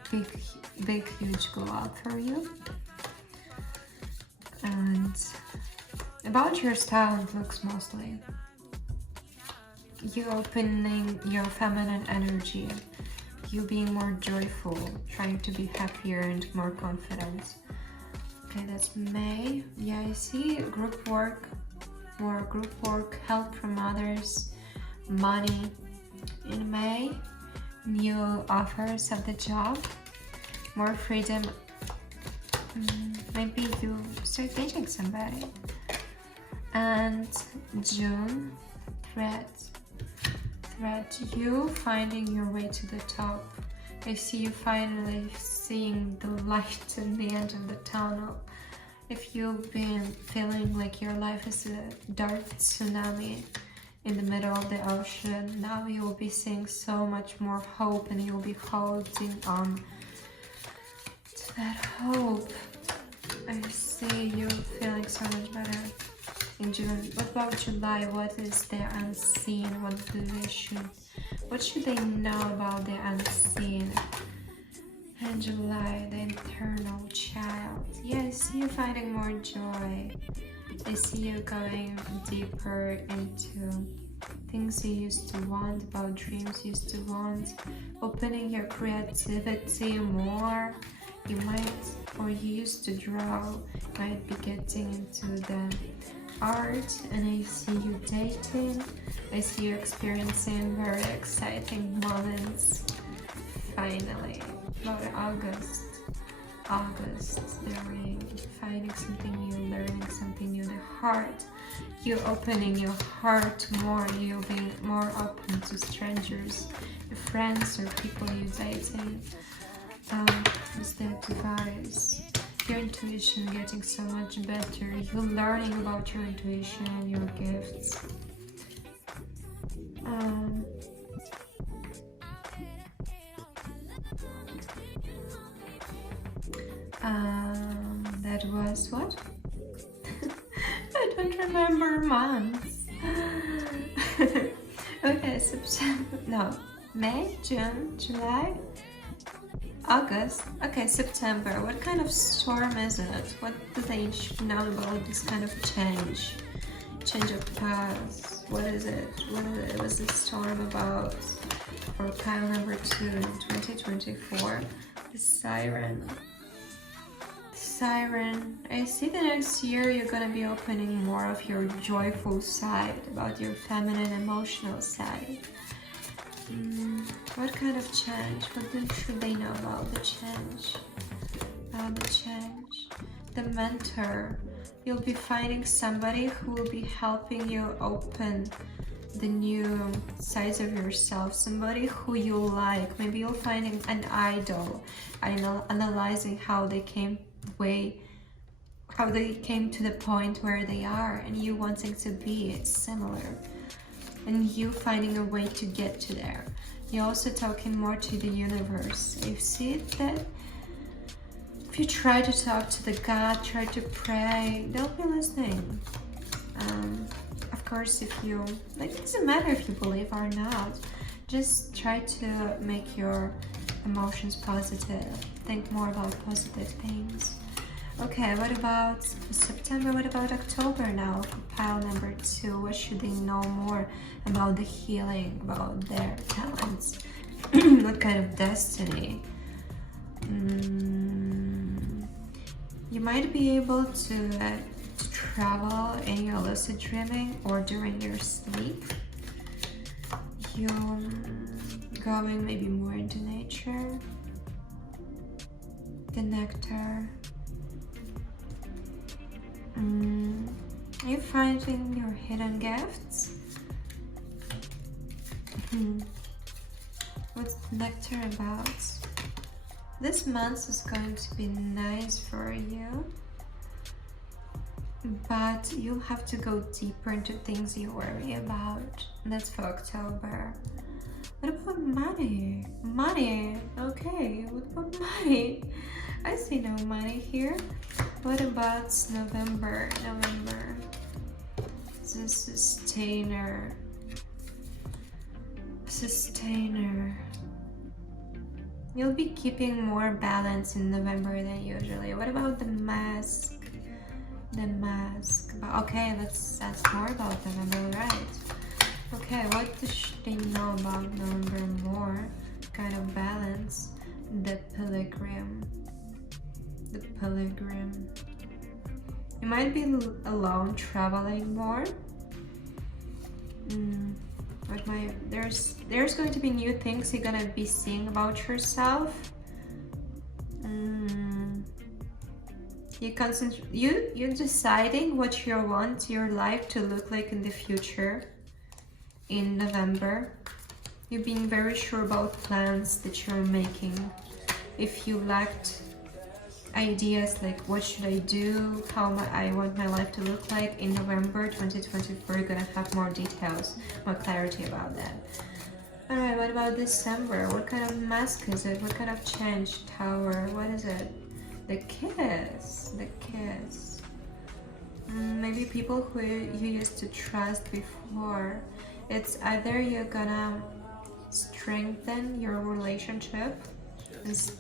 big huge go out for you. And about your style and looks, mostly you opening your feminine energy, you being more joyful, trying to be happier and more confident. Okay, that's May. Yeah, I see group work, more group work, help from others, money. In May, new offers of the job, more freedom. Maybe you start dating somebody. And June, threat, you finding your way to the top. I see you finally seeing the light in the end of the tunnel. If you've been feeling like your life is a dark tsunami, in the middle of the ocean. Now you will be seeing so much more hope, and you will be holding on to that hope. I see you feeling so much better in June. What about July? What is the unseen? What should they know about the unseen? And July, the internal child. Yeah, I see you finding more joy. I see you going deeper into things you used to want, about dreams you used to want, opening your creativity more. You might, or you used to draw, might be getting into the art, and I see you dating. I see you experiencing very exciting moments. Finally, about August, the ring, finding something new, learning something new, the heart, you opening your heart more, you being more open to strangers, your friends or people you dating. What's the advice? Your intuition getting so much better, you learning about your intuition and your gifts. That was what? I don't remember months. Okay, September, no, May, June, July, August. Okay, September. What kind of storm is it? What do they know about this kind of change? Change of paths. What is it? What was this storm about for pile number 2 in 2024? The siren. Siren. I see that next year you're gonna be opening more of your joyful side, about your feminine emotional side. What kind of change? What should they know about the change? About the change. The mentor. You'll be finding somebody who will be helping you open the new sides of yourself. Somebody who you like. Maybe you'll find an idol. Analyzing how they came to the point where they are, and you wanting to be similar, and you finding a way to get to there. You're also talking more to the universe. You see that if you try to talk to the God, try to pray, they'll be listening. Of course, if you, like, it doesn't matter if you believe or not, just try to make your emotions positive. Think more about positive things. Okay, what about September? What about October now? Pile number 2. What should they know more about the healing, about their talents? What kind of destiny? You might be able to travel in your lucid dreaming or during your sleep. You're going maybe more into nature. The nectar. Are you finding your hidden gifts? What's nectar about? This month is going to be nice for you, but you'll have to go deeper into things you worry about. That's for October. What about money? Money, okay, what about money? I see no money here. What about November? The sustainer. You'll be keeping more balance in November than usually. What about the mask? Okay, let's ask more about November, right? Okay, what should they know about November more? Kind of balance. The pilgrim. You might be alone, traveling more. There's going to be new things you're gonna be seeing about yourself. You're deciding what you want your life to look like in the future. In November, you're being very sure about plans that you're making. If you lacked ideas like what should I do, how I want my life to look like in November 2024. You're gonna have more details, more clarity about that. Alright, what about December? What kind of mask is it? What kind of change? Tower, what is it? The kiss. The kiss. Maybe people who you used to trust before. It's either you're gonna strengthen your relationship and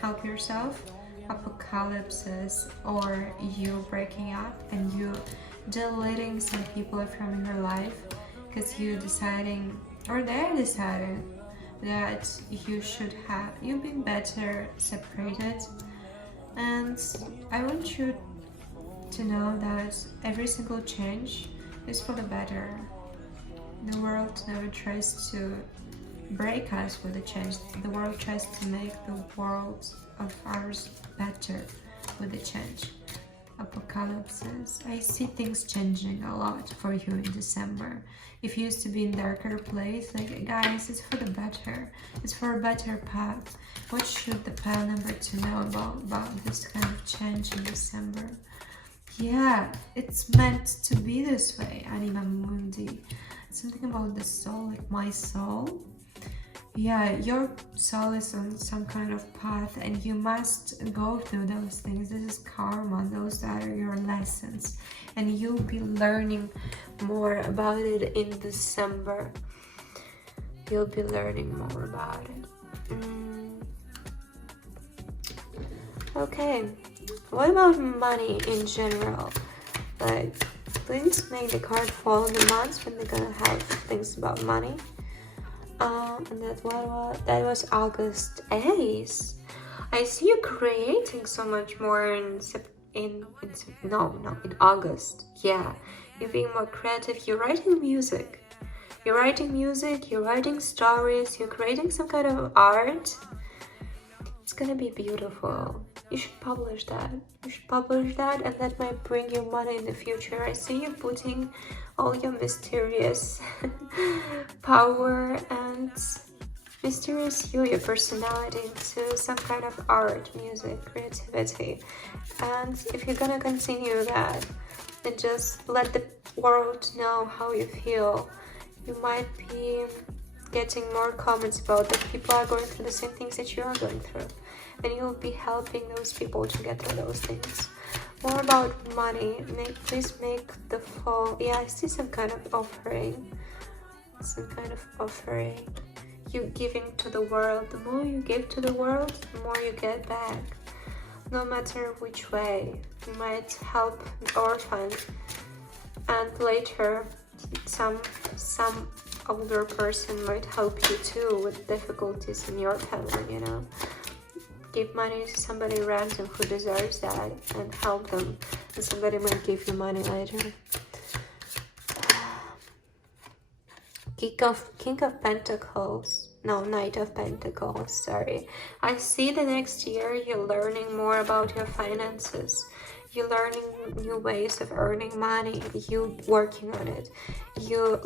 help yourself, apocalypses, or you breaking up and you deleting some people from your life because you deciding, or they're deciding, that you've been better separated. And I want you to know that every single change is for the better. The world never tries to break us with a change. The world tries to make the world of ours better with a change. Apocalypses. I see things changing a lot for you in December. If you used to be in darker place, like guys, it's for the better. It's for a better path. What should the pile number 2 know about this kind of change in December? Yeah, it's meant to be this way, Anima Mundi. Something about the soul, like my soul. Yeah, your soul is on some kind of path and you must go through those things. This is karma. Those are your lessons. And you'll be learning more about it in December. You'll be learning more about it. Okay. What about money in general? Like, please make the card fall in the months when they're gonna have things about money. And that was August. Aries. I see you creating so much more in August. Yeah, you're being more creative. You're writing music. You're writing stories. You're creating some kind of art. It's gonna be beautiful. You should publish that. And that might bring you money in the future. I see you putting all your mysterious power and mysterious your personality into some kind of art, music, creativity. And if you're gonna continue that and just let the world know how you feel, you might be getting more comments about that people are going through the same things that you are going through. And you'll be helping those people to get through those things. More about money. Please make the fall. Yeah, I see some kind of offering. You giving to the world. The more you give to the world, the more you get back. No matter which way. You might help the orphan. And later, some older person might help you too with difficulties in your family, you know. Give money to somebody random who deserves that and help them, and somebody might give you money later. King of Pentacles. No, Knight of Pentacles, sorry. I see the next year you're learning more about your finances. You're learning new ways of earning money. You working on it. You're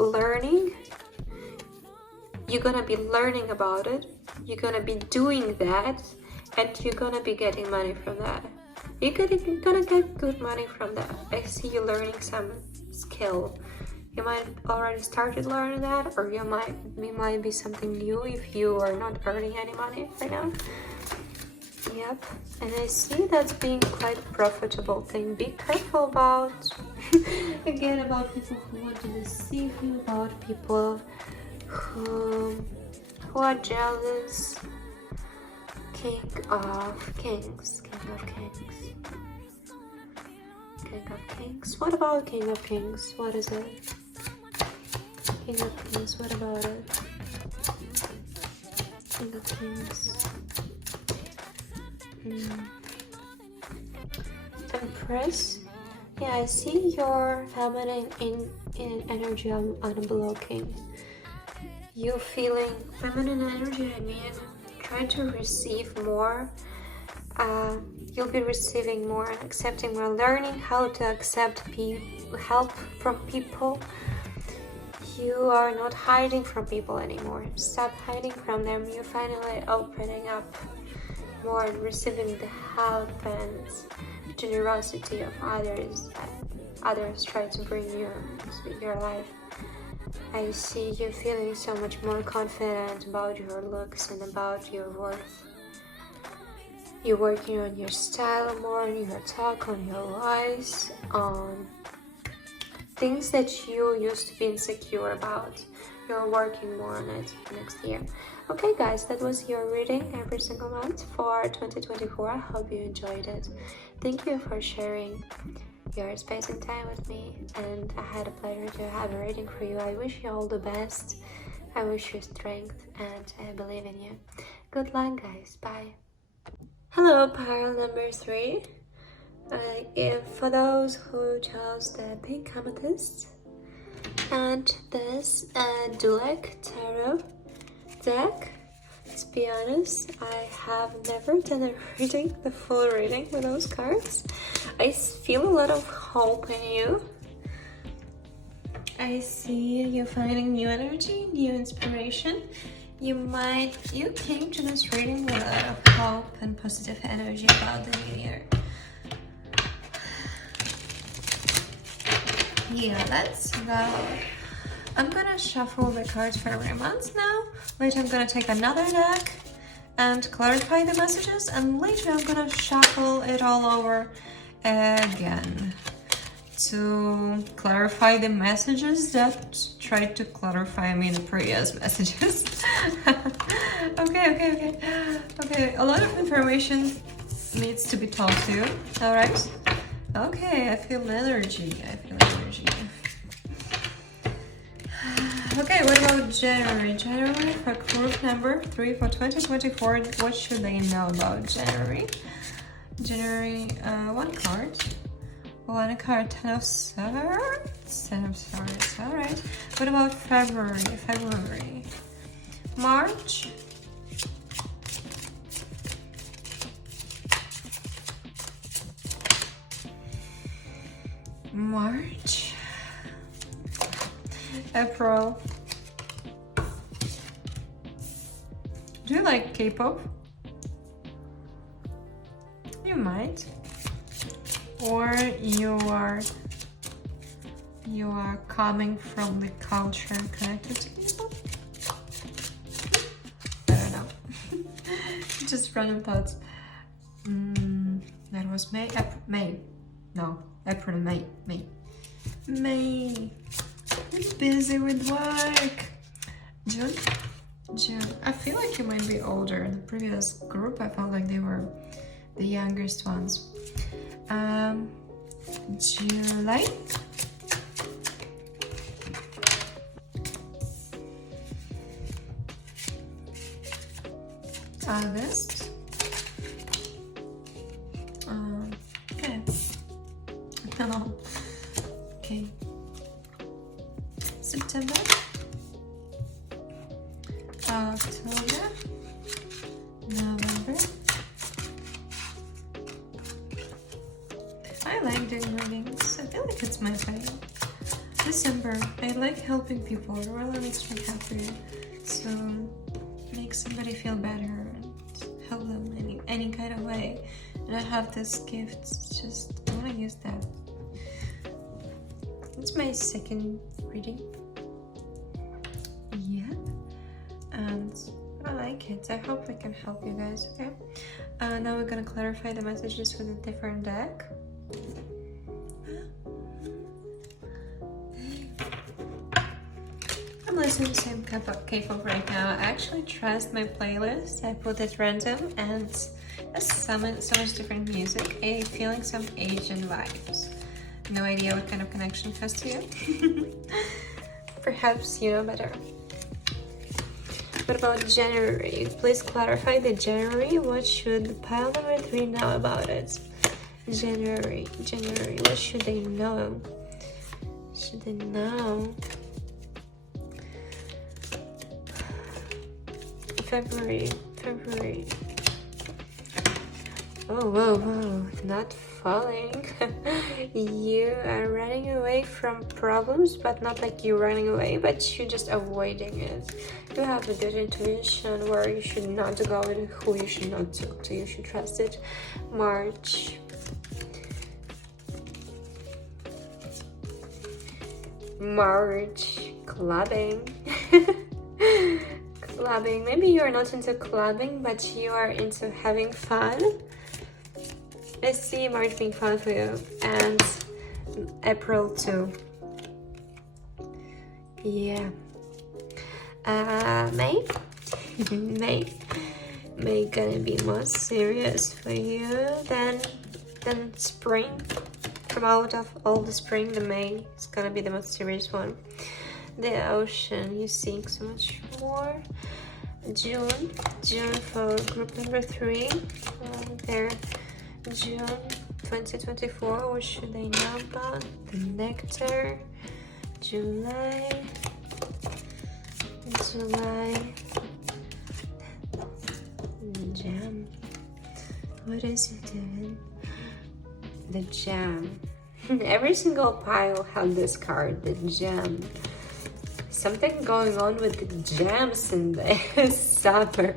gonna be learning about it. You're gonna be doing that. And you're gonna be getting money from that. You're gonna get good money from that. I see you learning some skill. You might already started learning that, or it might be something new if you are not earning any money right now. Yep, and I see that's being quite a profitable thing. Be careful about, again, about people who want to deceive you, about people who are jealous. King of Kings. What about King of Kings? What is it? King of Kings, what about it? King of Kings. Empress. Yeah, I see your feminine in energy unblocking. You feeling feminine energy, I mean, try to receive more. You'll be receiving more and accepting more, learning how to accept help from people. You are not hiding from people anymore. Stop hiding from them. You're finally opening up more receiving the help and generosity of others. Others try to bring you to your life. I see you feeling so much more confident about your looks and about your worth. You're working on your style more, on your talk, on your voice, on things that you used to be insecure about. You're working more on it next year. Okay guys, that was your reading every single month for 2024. I hope you enjoyed it. Thank you for sharing your space and time with me, and I had a pleasure to have a reading for you. I wish you all the best. I wish you strength, and I believe in you. Good luck guys. Bye. Hello, pile number 3. If for those who chose the pink amethyst and this Dulek tarot deck, to be honest, I have never done a reading, the full reading with those cards. I feel a lot of hope in you. I see you finding new energy, new inspiration. You came to this reading with a lot of hope and positive energy about the new year. Yeah, let's go. I'm gonna shuffle the cards for every month now. Later I'm gonna take another deck and clarify the messages, and later I'm gonna shuffle it all over again to clarify the messages that tried to clarify me in the previous messages. Okay, a lot of information needs to be told to you. All right. Okay, I feel energy. Okay, what about January? January for group number 3 for 2024. What should they know about January? January, one card. One card, 10 of Swords. 10 of Swords, alright. What about February? March. April. Do you like K-pop? You might. Or you are coming from the culture connected to K-pop? I don't know. Just random thoughts. That was May. April, May. I'm busy with work. June. I feel like you might be older. In the previous group, I felt like they were the youngest ones. July. August. Okay. No. Okay. September. October. November. I like doing readings. I feel like it's my thing. December. I like helping people. It really makes me happy. So make somebody feel better and help them in any kind of way. And I have this gift. Just I want to use that. It's my second reading. Yeah. And I like it. I hope I can help you guys, okay? Now we're gonna clarify the messages with a different deck. I'm listening to some K-pop right now. I actually trust my playlist. I put it random and there's so much different music. I'm feeling some Asian vibes. No idea what kind of connection has to you. Perhaps you know better. What about January? Please clarify the January. What should the pile number 3 know about it? January. What should they know? February. Oh, whoa. Not falling. You are running away from problems, but not like you're running away, but you're just avoiding it. You have a good intuition where you should not go and who you should not talk to. You should trust it. March. Clubbing. Clubbing. Maybe you're not into clubbing, but you are into having fun. I see March being fun for you. And April too. Yeah. May? May gonna be more serious for you than spring. From out of all the spring, the May is gonna be the most serious one. The ocean, you seeing so much more. June for group number 3. There, June 2024. What should they know about? The nectar. July. Jam. What is it doing? The jam. Every single pile had this card, the jam. Something going on with the jams in the summer.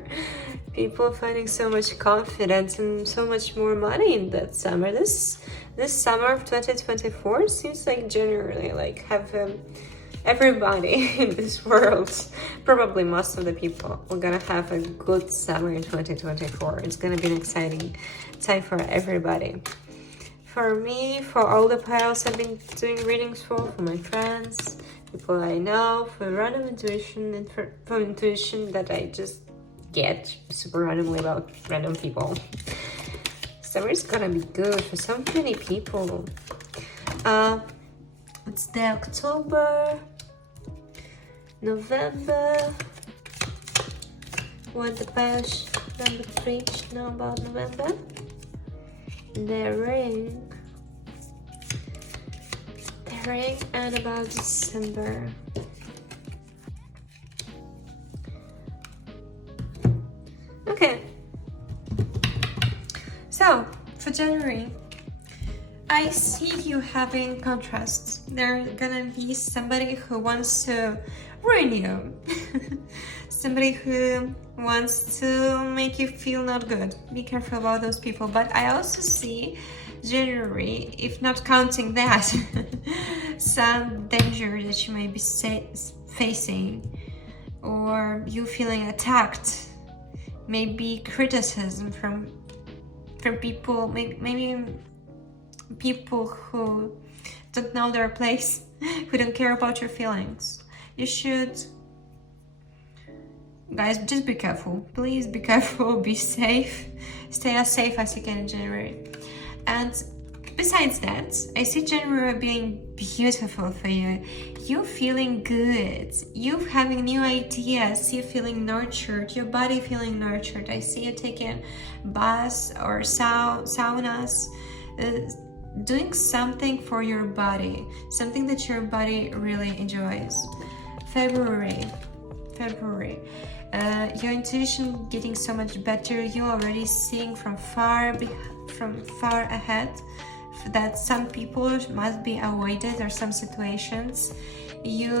People finding so much confidence and so much more money in that summer. This summer of 2024 seems like generally like have everybody in this world, probably most of the people, we're gonna have a good summer in 2024. It's gonna be an exciting time for everybody. For me, for all the piles I've been doing readings for my friends, people I know, for random intuition, and for intuition that I just get super randomly about random people. Summer is gonna be good for so many people. It's the October, November. What the page number 3 should know about November? The ring, and about December. Okay, so for January, I see you having contrasts. There's gonna be somebody who wants to ruin you. Somebody who wants to make you feel not good. Be careful about those people. But I also see January, if not counting that, some danger that you may be facing, or you feeling attacked, maybe criticism from people, maybe people who don't know their place, who don't care about your feelings. You should, guys, just be careful. Please be careful, be safe. Stay as safe as you can in January. And besides that, I see January being beautiful for you. You feeling good. You having new ideas. You feeling nurtured. Your body feeling nurtured. I see you taking baths or saunas. Doing something for your body. Something that your body really enjoys. February. Your intuition getting so much better. You already seeing from far ahead that some people must be avoided, or some situations. You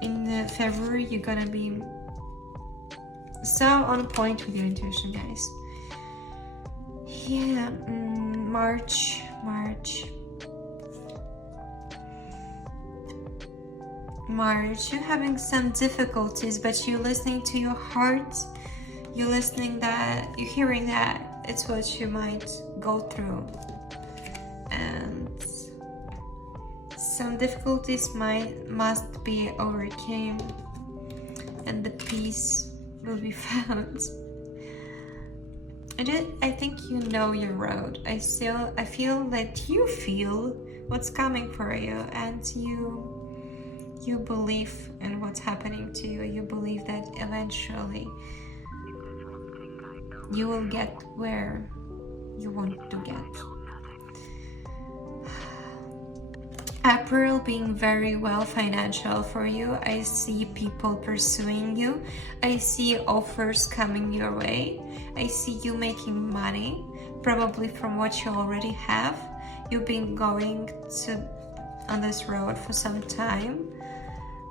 in February, you're gonna be so on point with your intuition, guys. Yeah. March. You're having some difficulties, but you're listening to your heart. You're hearing that it's what you might go through, and some difficulties must be overcome, and the peace will be found. I think you know your road. I feel that you feel what's coming for you, and you believe in what's happening to you. You believe that eventually you will get where you want to get. April being very well financial for you. I see people pursuing you. I see offers coming your way. I see you making money. probably from what you already have. You've been going on this road for some time.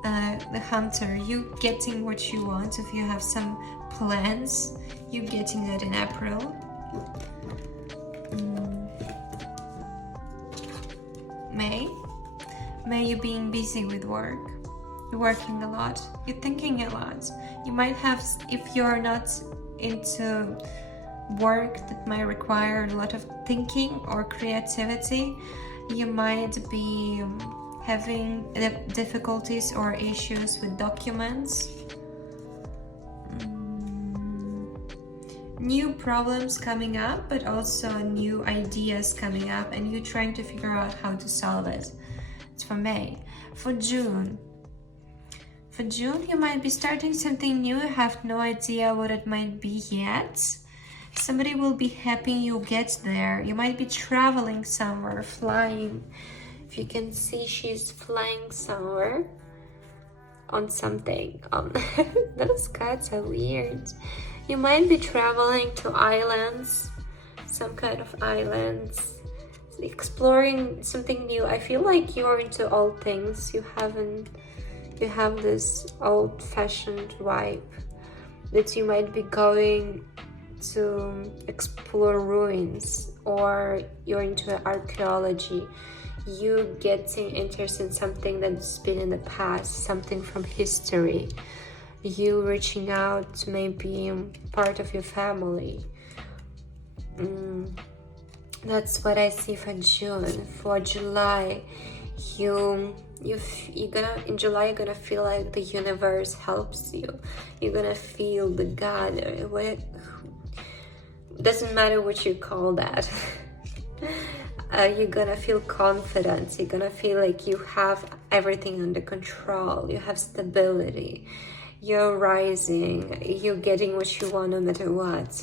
The hunter, you getting what you want. If you have some plans, you getting it in April. May you being busy with work. You're working a lot. You're thinking a lot. You might have, if you're not into work that might require a lot of thinking or creativity, you might be having difficulties or issues with documents. New problems coming up, but also new ideas coming up, and you trying to figure out how to solve it. It's for May. For June, you might be starting something new. You have no idea what it might be yet. Somebody will be happy you get there. You might be traveling somewhere, flying. If you can see, she's flying somewhere on something. Those cards are weird. You might be traveling to islands, some kind of islands, exploring something new. I feel like you're into old things. You have this old-fashioned vibe that you might be going to explore ruins, or you're into archaeology. You getting interested in something that's been in the past, something from history. You reaching out to maybe part of your family. That's what I see for June. For July, in July you're gonna feel like the universe helps you. You're gonna feel the God. Doesn't matter what you call that. You're gonna feel confident. You're gonna feel like you have everything under control. You have stability. You're rising. You're getting what you want no matter what.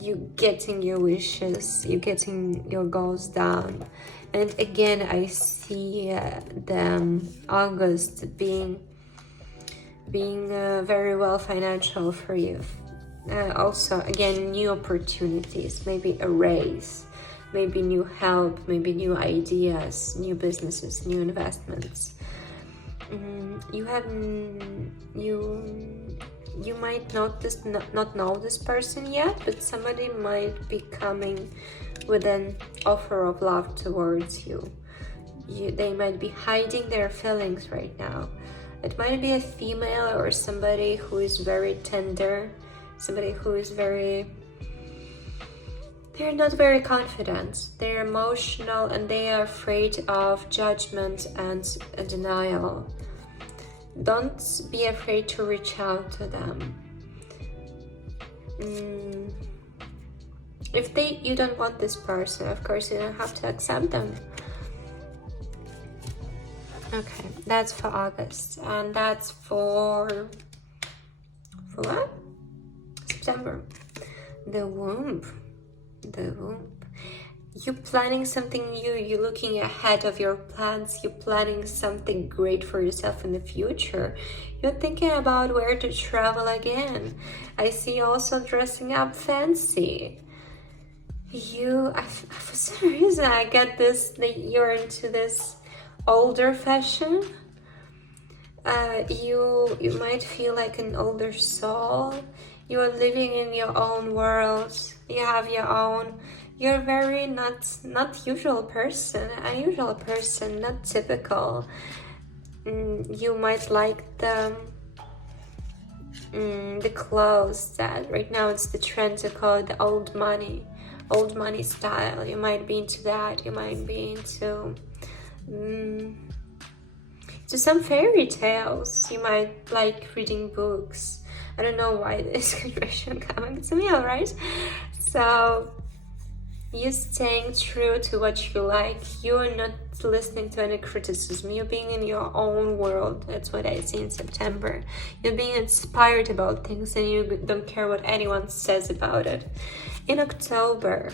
You're getting your wishes. You're getting your goals done. And again, I see August being very well financial for you. Also, again, new opportunities, maybe a raise, maybe new help, maybe new ideas, new businesses, new investments. You might not know this person yet, but somebody might be coming with an offer of love towards you. They might be hiding their feelings right now. It might be a female or somebody who is very tender, somebody who is they're not very confident. They're emotional and they are afraid of judgment and denial. Don't be afraid to reach out to them. If you don't want this person, of course you don't have to accept them. Okay, that's for August, and that's for what? September. The womb. You're planning something new. You're looking ahead of your plans. You're planning something great for yourself in the future. You're thinking about where to travel again. I see you also dressing up fancy. For some reason, I get this, that you're into this older fashion. You might feel like an older soul. You're living in your own world. You have your own. You're very not usual person, unusual person, not typical. You might like the clothes that right now it's the trend to call it the old money style. You might be into that. You might be into some fairy tales. You might like reading books. I don't know why this conversion coming to me, alright? So you staying true to what you like. You're not listening to any criticism. You're being in your own world. That's what I see in September. You're being inspired about things and you don't care what anyone says about it. In October.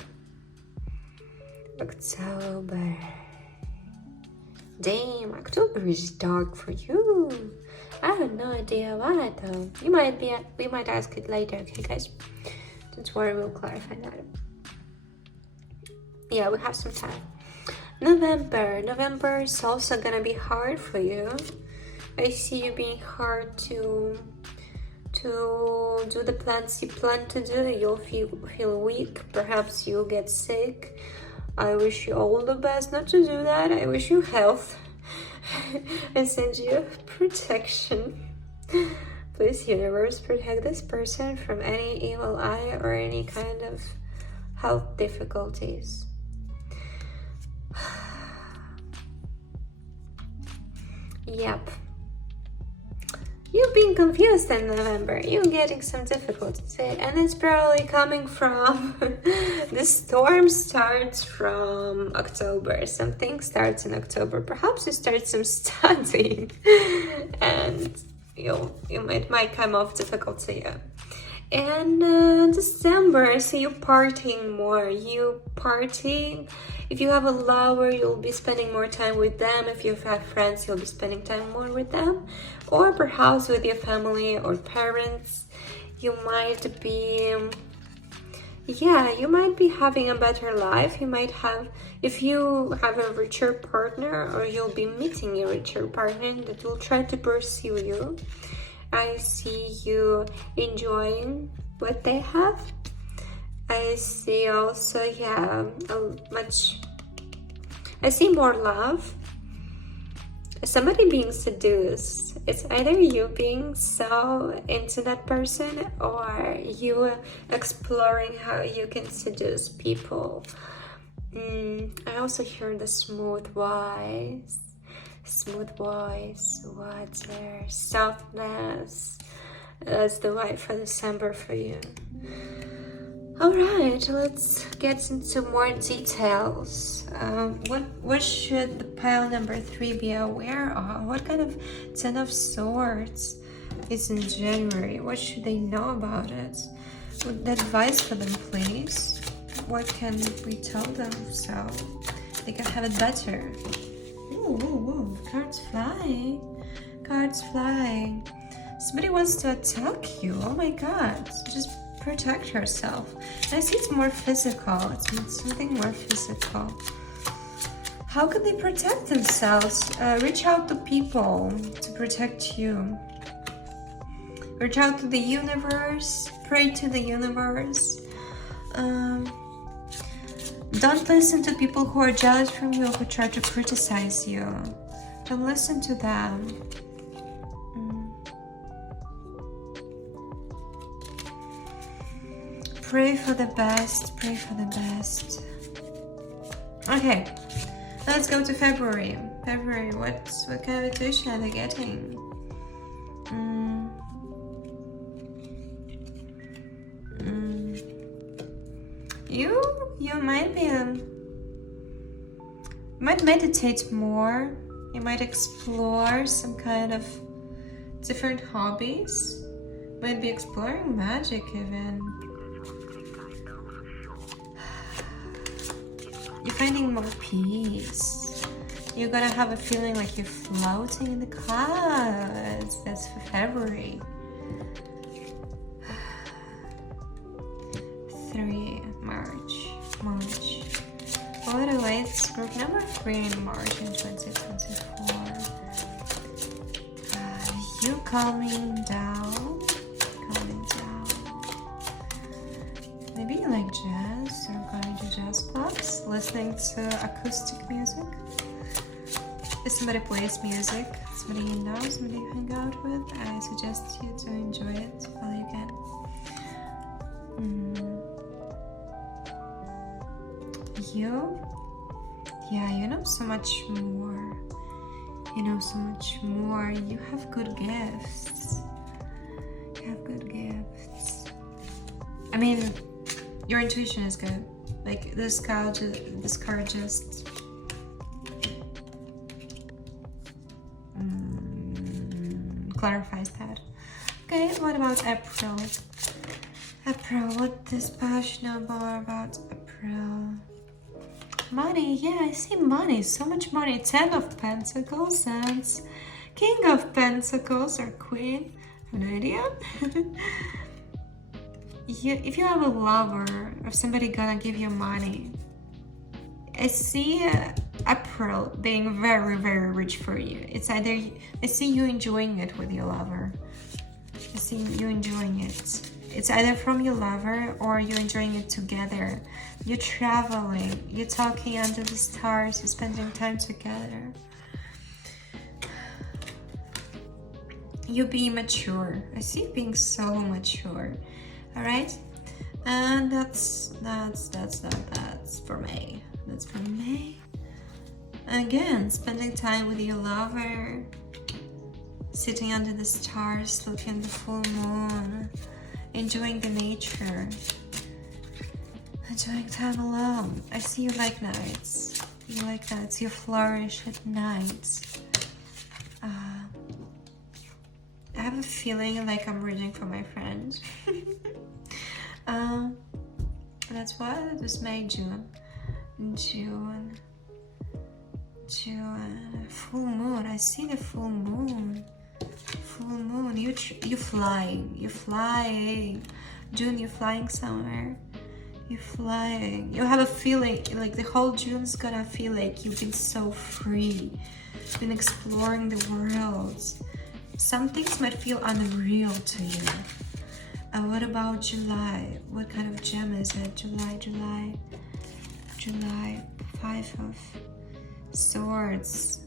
Damn, October is dark for you. I have no idea why though. We might ask it later, okay guys? Don't worry, we'll clarify that. Yeah, we have some time. November is also gonna be hard for you. I see you being hard to do the plans you plan to do. You'll feel weak. Perhaps you'll get sick. I wish you all the best not to do that. I wish you health and send you protection. Please, universe, protect this person from any evil eye or any kind of health difficulties. Yep. You've been confused in November. You're getting some difficulties, and it's probably coming from the storm starts from October. Something starts in October. Perhaps you start some studying, and it might come off difficult to you. And December, I see you partying more. If you have a lover, you'll be spending more time with them. If you have friends, you'll be spending time more with them. Or perhaps with your family or parents. You might be having a better life. If you have a richer partner, or you'll be meeting a richer partner that will try to pursue you. I see you enjoying what they have. I see also, I see more love. Somebody being seduced. It's either you being so into that person, or you exploring how you can seduce people. I also hear the smooth voice, water, softness. That's the vibe for December for you. Alright, let's get into more details. What should the pile number 3 be aware of? What kind of 10 of Swords is in January? What should they know about it? Would advice for them, please? What can we tell them so they can have it better? Ooh, cards flying. Somebody wants to attack you. Oh my god. Just protect yourself. And I see it's more physical. It's something more physical. How can they protect themselves? Reach out to people to protect you. Reach out to the universe. Pray to the universe. Don't listen to people who are jealous from you, who try to criticize you. Don't listen to them. Pray for the best. Okay, let's go to February. What kind of intuition are they getting? You might meditate more. You might explore some kind of different hobbies. Might be exploring magic even. You're finding more peace. You're gonna have a feeling like you're floating in the clouds. That's for February. 3 March. All the way, it's group number 3 in March in 2024. You calming down. Maybe you like jazz, or going to jazz clubs, listening to acoustic music. If somebody plays music, somebody you know, somebody you hang out with, I suggest you to enjoy it while you can. You know so much more. You have good gifts. I mean, your intuition is good. Like this card just clarifies that. Okay, what about April? What does Pash know more about April? Money, yeah, I see money, so much money. 10 of Pentacles and King of Pentacles or Queen. I have no idea. If you have a lover or somebody gonna give you money, I see April being very, very rich for you. It's either, I see you enjoying it with your lover. I see you enjoying it. It's either from your lover or you're enjoying it together. You're traveling, you're talking under the stars, you're spending time together. You're being mature. I see you being so mature. All right, and that's for me. That's for me. Again, spending time with your lover, sitting under the stars, looking at the full moon, enjoying the nature, enjoying time alone. I see you like nights. You like nights. You flourish at nights. I have a feeling like I'm reading for my friend. That's what it was May, June, full moon. I see the full moon. You flying. June, you're flying somewhere. You're flying. You have a feeling like the whole June's gonna feel like you've been so free, been exploring the world. Some things might feel unreal to you. What about July? What kind of gem is it? July. 5 of Swords.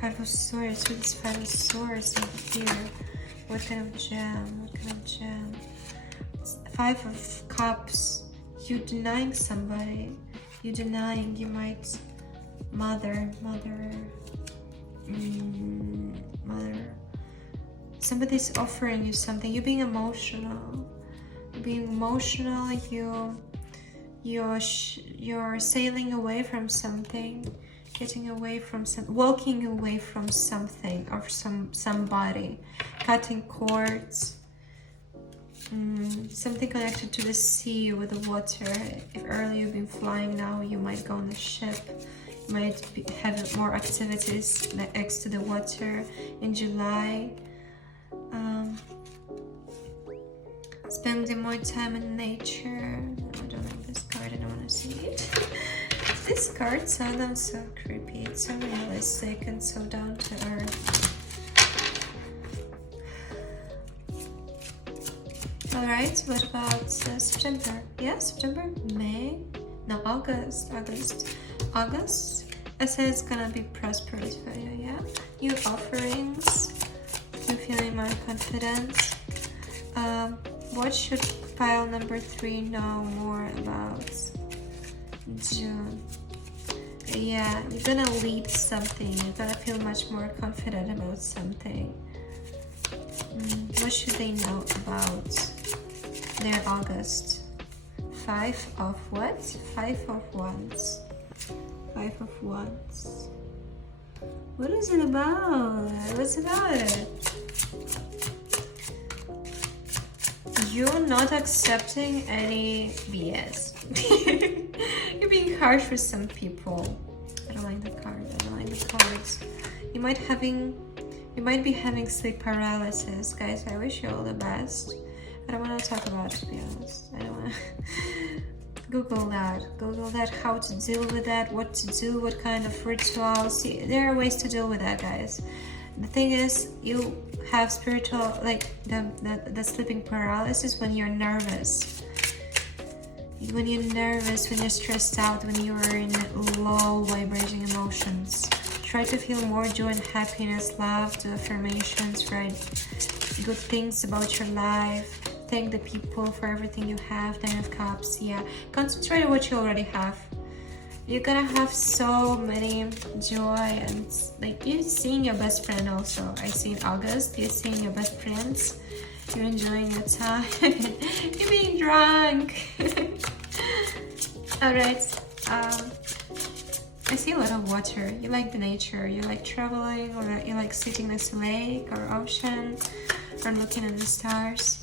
5 of Swords. What is 5 of Swords over here? What kind of gem? 5 of Cups. You're denying somebody. You're denying. You might mother. Somebody's offering you something. You're being emotional. You're sailing away from something, walking away from something or somebody, cutting cords. Something connected to the sea with the water. If earlier you've been flying, now you might go on a ship. You might have more activities next to the water in July. Spending more time in nature. I don't like this card, I don't want to see it. This card sounds so creepy, it's so realistic and so down to earth. Alright, what about September? Yeah, September? May? No, August. I said it's gonna be prosperous for you, yeah? New offerings. You're feeling more confident. What should pile number 3 know more about June? Yeah, you're gonna lead something. You're gonna feel much more confident about something. What should they know about their August? 5 of what? 5 of Wands. 5 of Wands. What is it about? What's about it? You're not accepting any BS. You're being harsh with some people. I don't like the card. I don't like the cards. You might be having sleep paralysis, guys. I wish you all the best. I don't want to talk about it, to be honest. I don't want to. Google that, how to deal with that, what to do, what kind of rituals. See, there are ways to deal with that, guys. The thing is, you have spiritual, like the sleeping paralysis when you're nervous. When you're nervous, when you're stressed out, when you're in low vibrating emotions. Try to feel more joy and happiness, love, do affirmations, write good things about your life. Thank the people for everything you have. 9 of Cups, yeah. Concentrate on what you already have. You're gonna have so many joy and like you're seeing your best friend also. I see in August, you're seeing your best friends. You're enjoying your time. You're being drunk. Alright. I see a lot of water. You like the nature. You like traveling, or you like sitting next to a lake or ocean, or looking at the stars.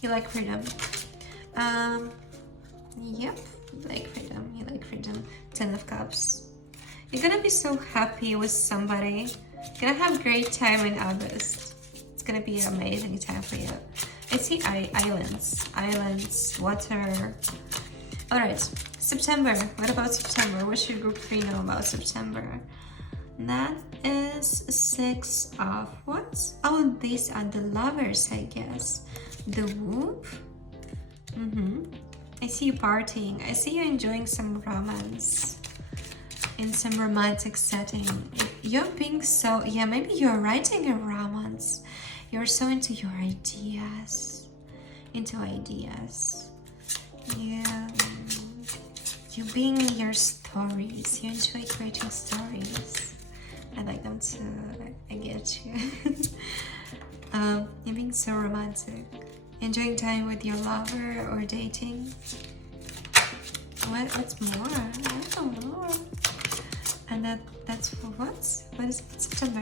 You like freedom. Yep, you like freedom. You like freedom. 10 of Cups. You're gonna be so happy with somebody. You're gonna have a great time in August. It's gonna be an amazing time for you. I see islands, water. All right, September. What about September? What should group 3 know about September? That is 6 of what? Oh, these are the lovers, I guess. The whoop. I see you partying. I see you enjoying some romance in some romantic setting. You're being so, yeah, maybe you're writing a romance. You're so into your ideas. Yeah. You being in your stories. You enjoy creating stories. I like them too. I get you. You're being so romantic. Enjoying time with your lover or dating. What's more? I don't know. And that's for what? What is it? September.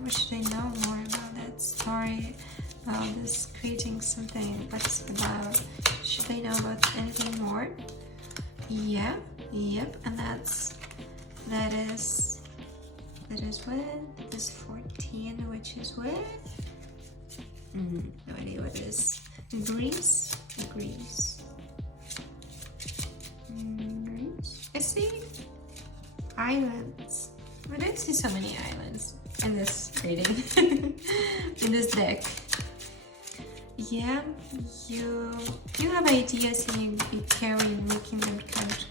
What should I know more about that story? About this creating something. What's it about? Should they know about anything more? Yeah. Yep. And that is what? This 14, which is what? No idea what it is. Greece. I see islands. I don't see so many islands in this reading. In this deck. Yeah, you have ideas and you be making them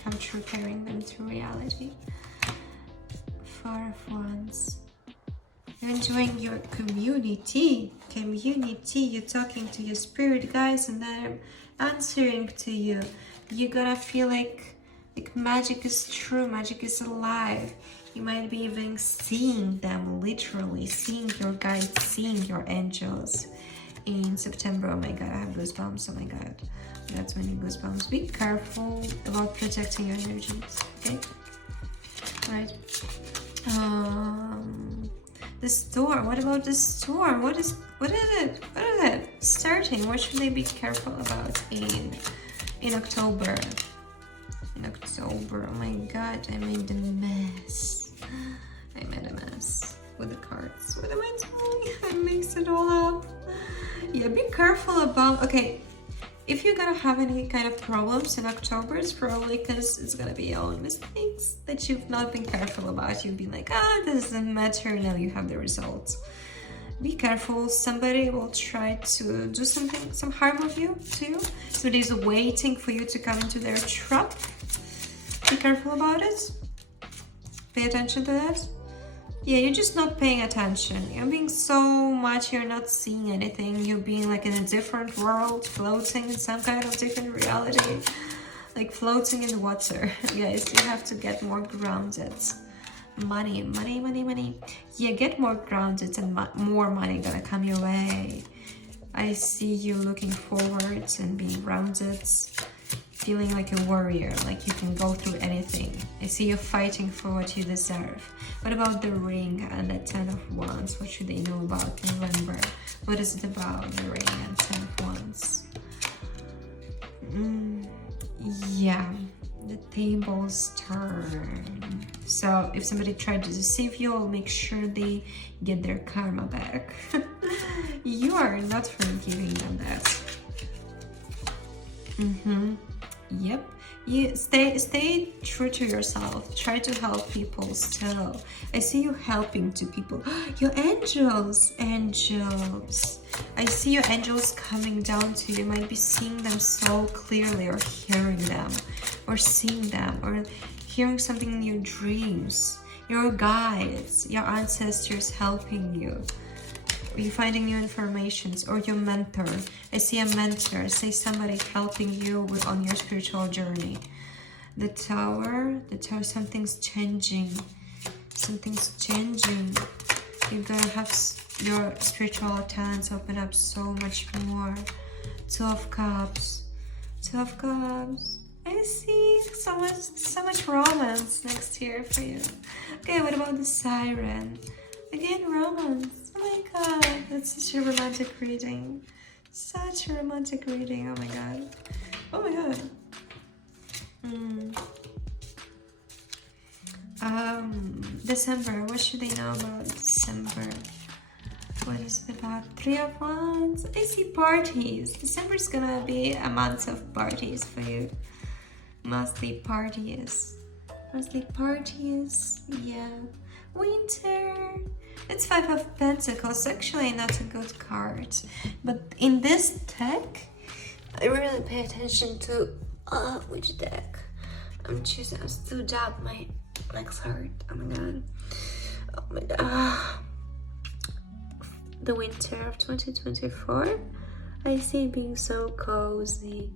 come true, carrying them to reality. Four of Wands. You're enjoying your community. You're talking to your spirit guides and they're answering to you. You're gonna feel like magic is true, magic is alive. You might be even seeing them, literally seeing your guides, seeing your angels in September. Oh my god, I have goosebumps. Oh my god, that's many goosebumps. Be careful about protecting your energies, okay? Right. The storm. What about the storm? What is it? Starting. What should they be careful about in October? In October. Oh my god, I made a mess. With the cards. What am I doing? I mixed it all up. Yeah, be careful about. Okay, if you're gonna have any kind of problems in October, it's probably because it's gonna be all mistakes that you've not been careful about. You've been like, this doesn't matter. Now you have the results. Be careful. Somebody will try to do some harm of you to you. Somebody's waiting for you to come into their trap. Be careful about it. Pay attention to that. Yeah, you're just not paying attention. You're being so much, you're not seeing anything. You're being like in a different world, floating in some kind of different reality. Like floating in the water. Guys, you have to get more grounded. Money. Yeah, get more grounded and more money gonna come your way. I see you looking forward and being grounded. Feeling like a warrior, like you can go through anything. I see you fighting for what you deserve. What about the ring and the 10 of Wands? What should they know about November? What is it about, the ring and 10 of Wands? Yeah, the tables turn. So if somebody tried to deceive you, I'll make sure they get their karma back. You are not forgiving them that. Yep. You stay true to yourself. Try to help people still. I see you helping to people. Your angels. I see your angels coming down to you. You might be seeing them so clearly, or hearing them, or seeing them, or hearing something in your dreams. Your guides, your ancestors helping you. You're finding new informations, or your mentor. I see a mentor. I see somebody helping you on your spiritual journey. The tower, something's changing. You're gonna have your spiritual talents open up so much more. 2 of Cups. I see so much romance next year for you. Okay, what about the Siren? Again, romance. Oh my god, that's such a romantic reading. Oh my god. December. What should they know about December? What is it about Three of Wands. I see parties. December is gonna be a month of parties for you. Mostly parties. Mostly parties. Yeah. Winter. It's Five of Pentacles. Actually not a good card. But in this deck, I really pay attention to which deck I'm choosing. I'm still doubt my next card. Oh my god. Oh my god. The winter of 2024. I see it being so cozy.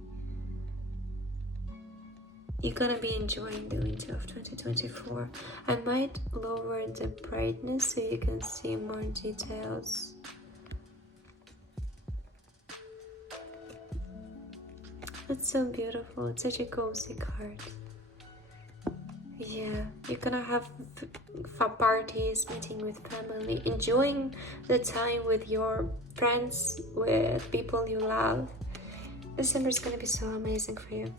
You're gonna be enjoying the winter of 2024. I might lower the brightness so you can see more details. It's so beautiful. It's such a cozy card. Yeah, you're gonna have parties, meeting with family, enjoying the time with your friends, with people you love. December is gonna be so amazing for you.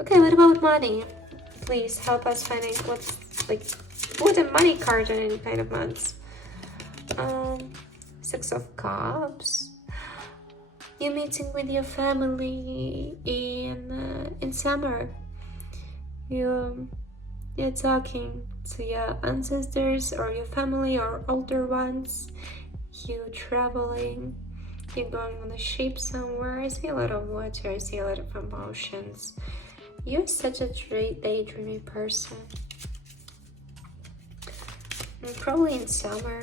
Okay, what about money? Please help us finding what's like what a money card in any kind of months. Six of Cups. You're meeting with your family in summer. You're talking to your ancestors or your family or older ones. You're traveling. You're going on a ship somewhere. I see a lot of water. I see a lot of emotions. You're such a daydreamy person. And probably in summer,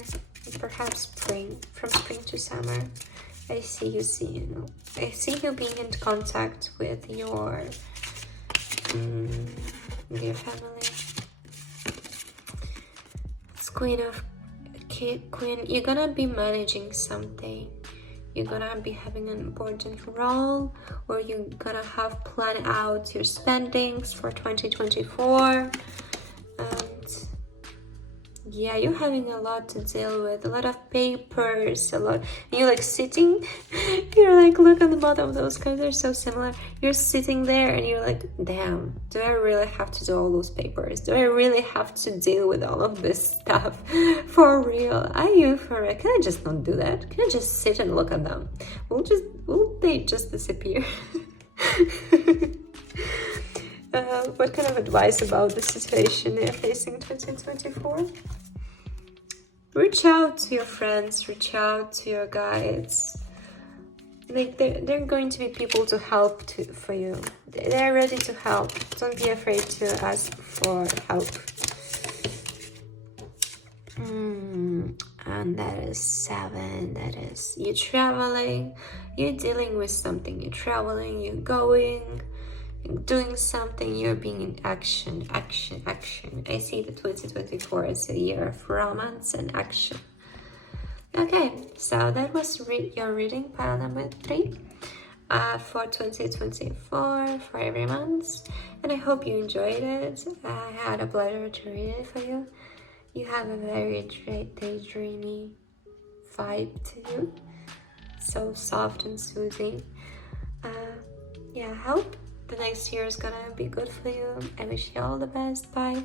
perhaps spring, from spring to summer. I see you being in contact with your family. It's Queen. You're gonna be managing something. You're gonna be having an important role, or you're gonna have planned out your spendings for 2024. And yeah, you're having a lot to deal with, a lot of papers, you're like sitting, you're like, look at the bottom of those cards, they're so similar. You're sitting there and you're like, damn, do I really have to do all those papers? Do I really have to deal with all of this stuff? For real? Are you for it? Can I just not do that? Can I just sit and look at them? Will they just disappear? What kind of advice about the situation you're facing in 2024? Reach out to your friends, reach out to your guides. Like they're going to be people to help for you. They're ready to help. Don't be afraid to ask for help. And that is 7. That is you're traveling. You're dealing with something. You're traveling. You're going. Doing something, you're being in action. I see the 2024 as a year of romance and action. Okay, so that was your reading, pile number 3 for 2024 for every month, and I hope you enjoyed it. I had a pleasure to read it for you. You have a very daydreamy vibe to you, so soft and soothing. Yeah, I hope the next year is gonna be good for you. I wish you all the best. Bye.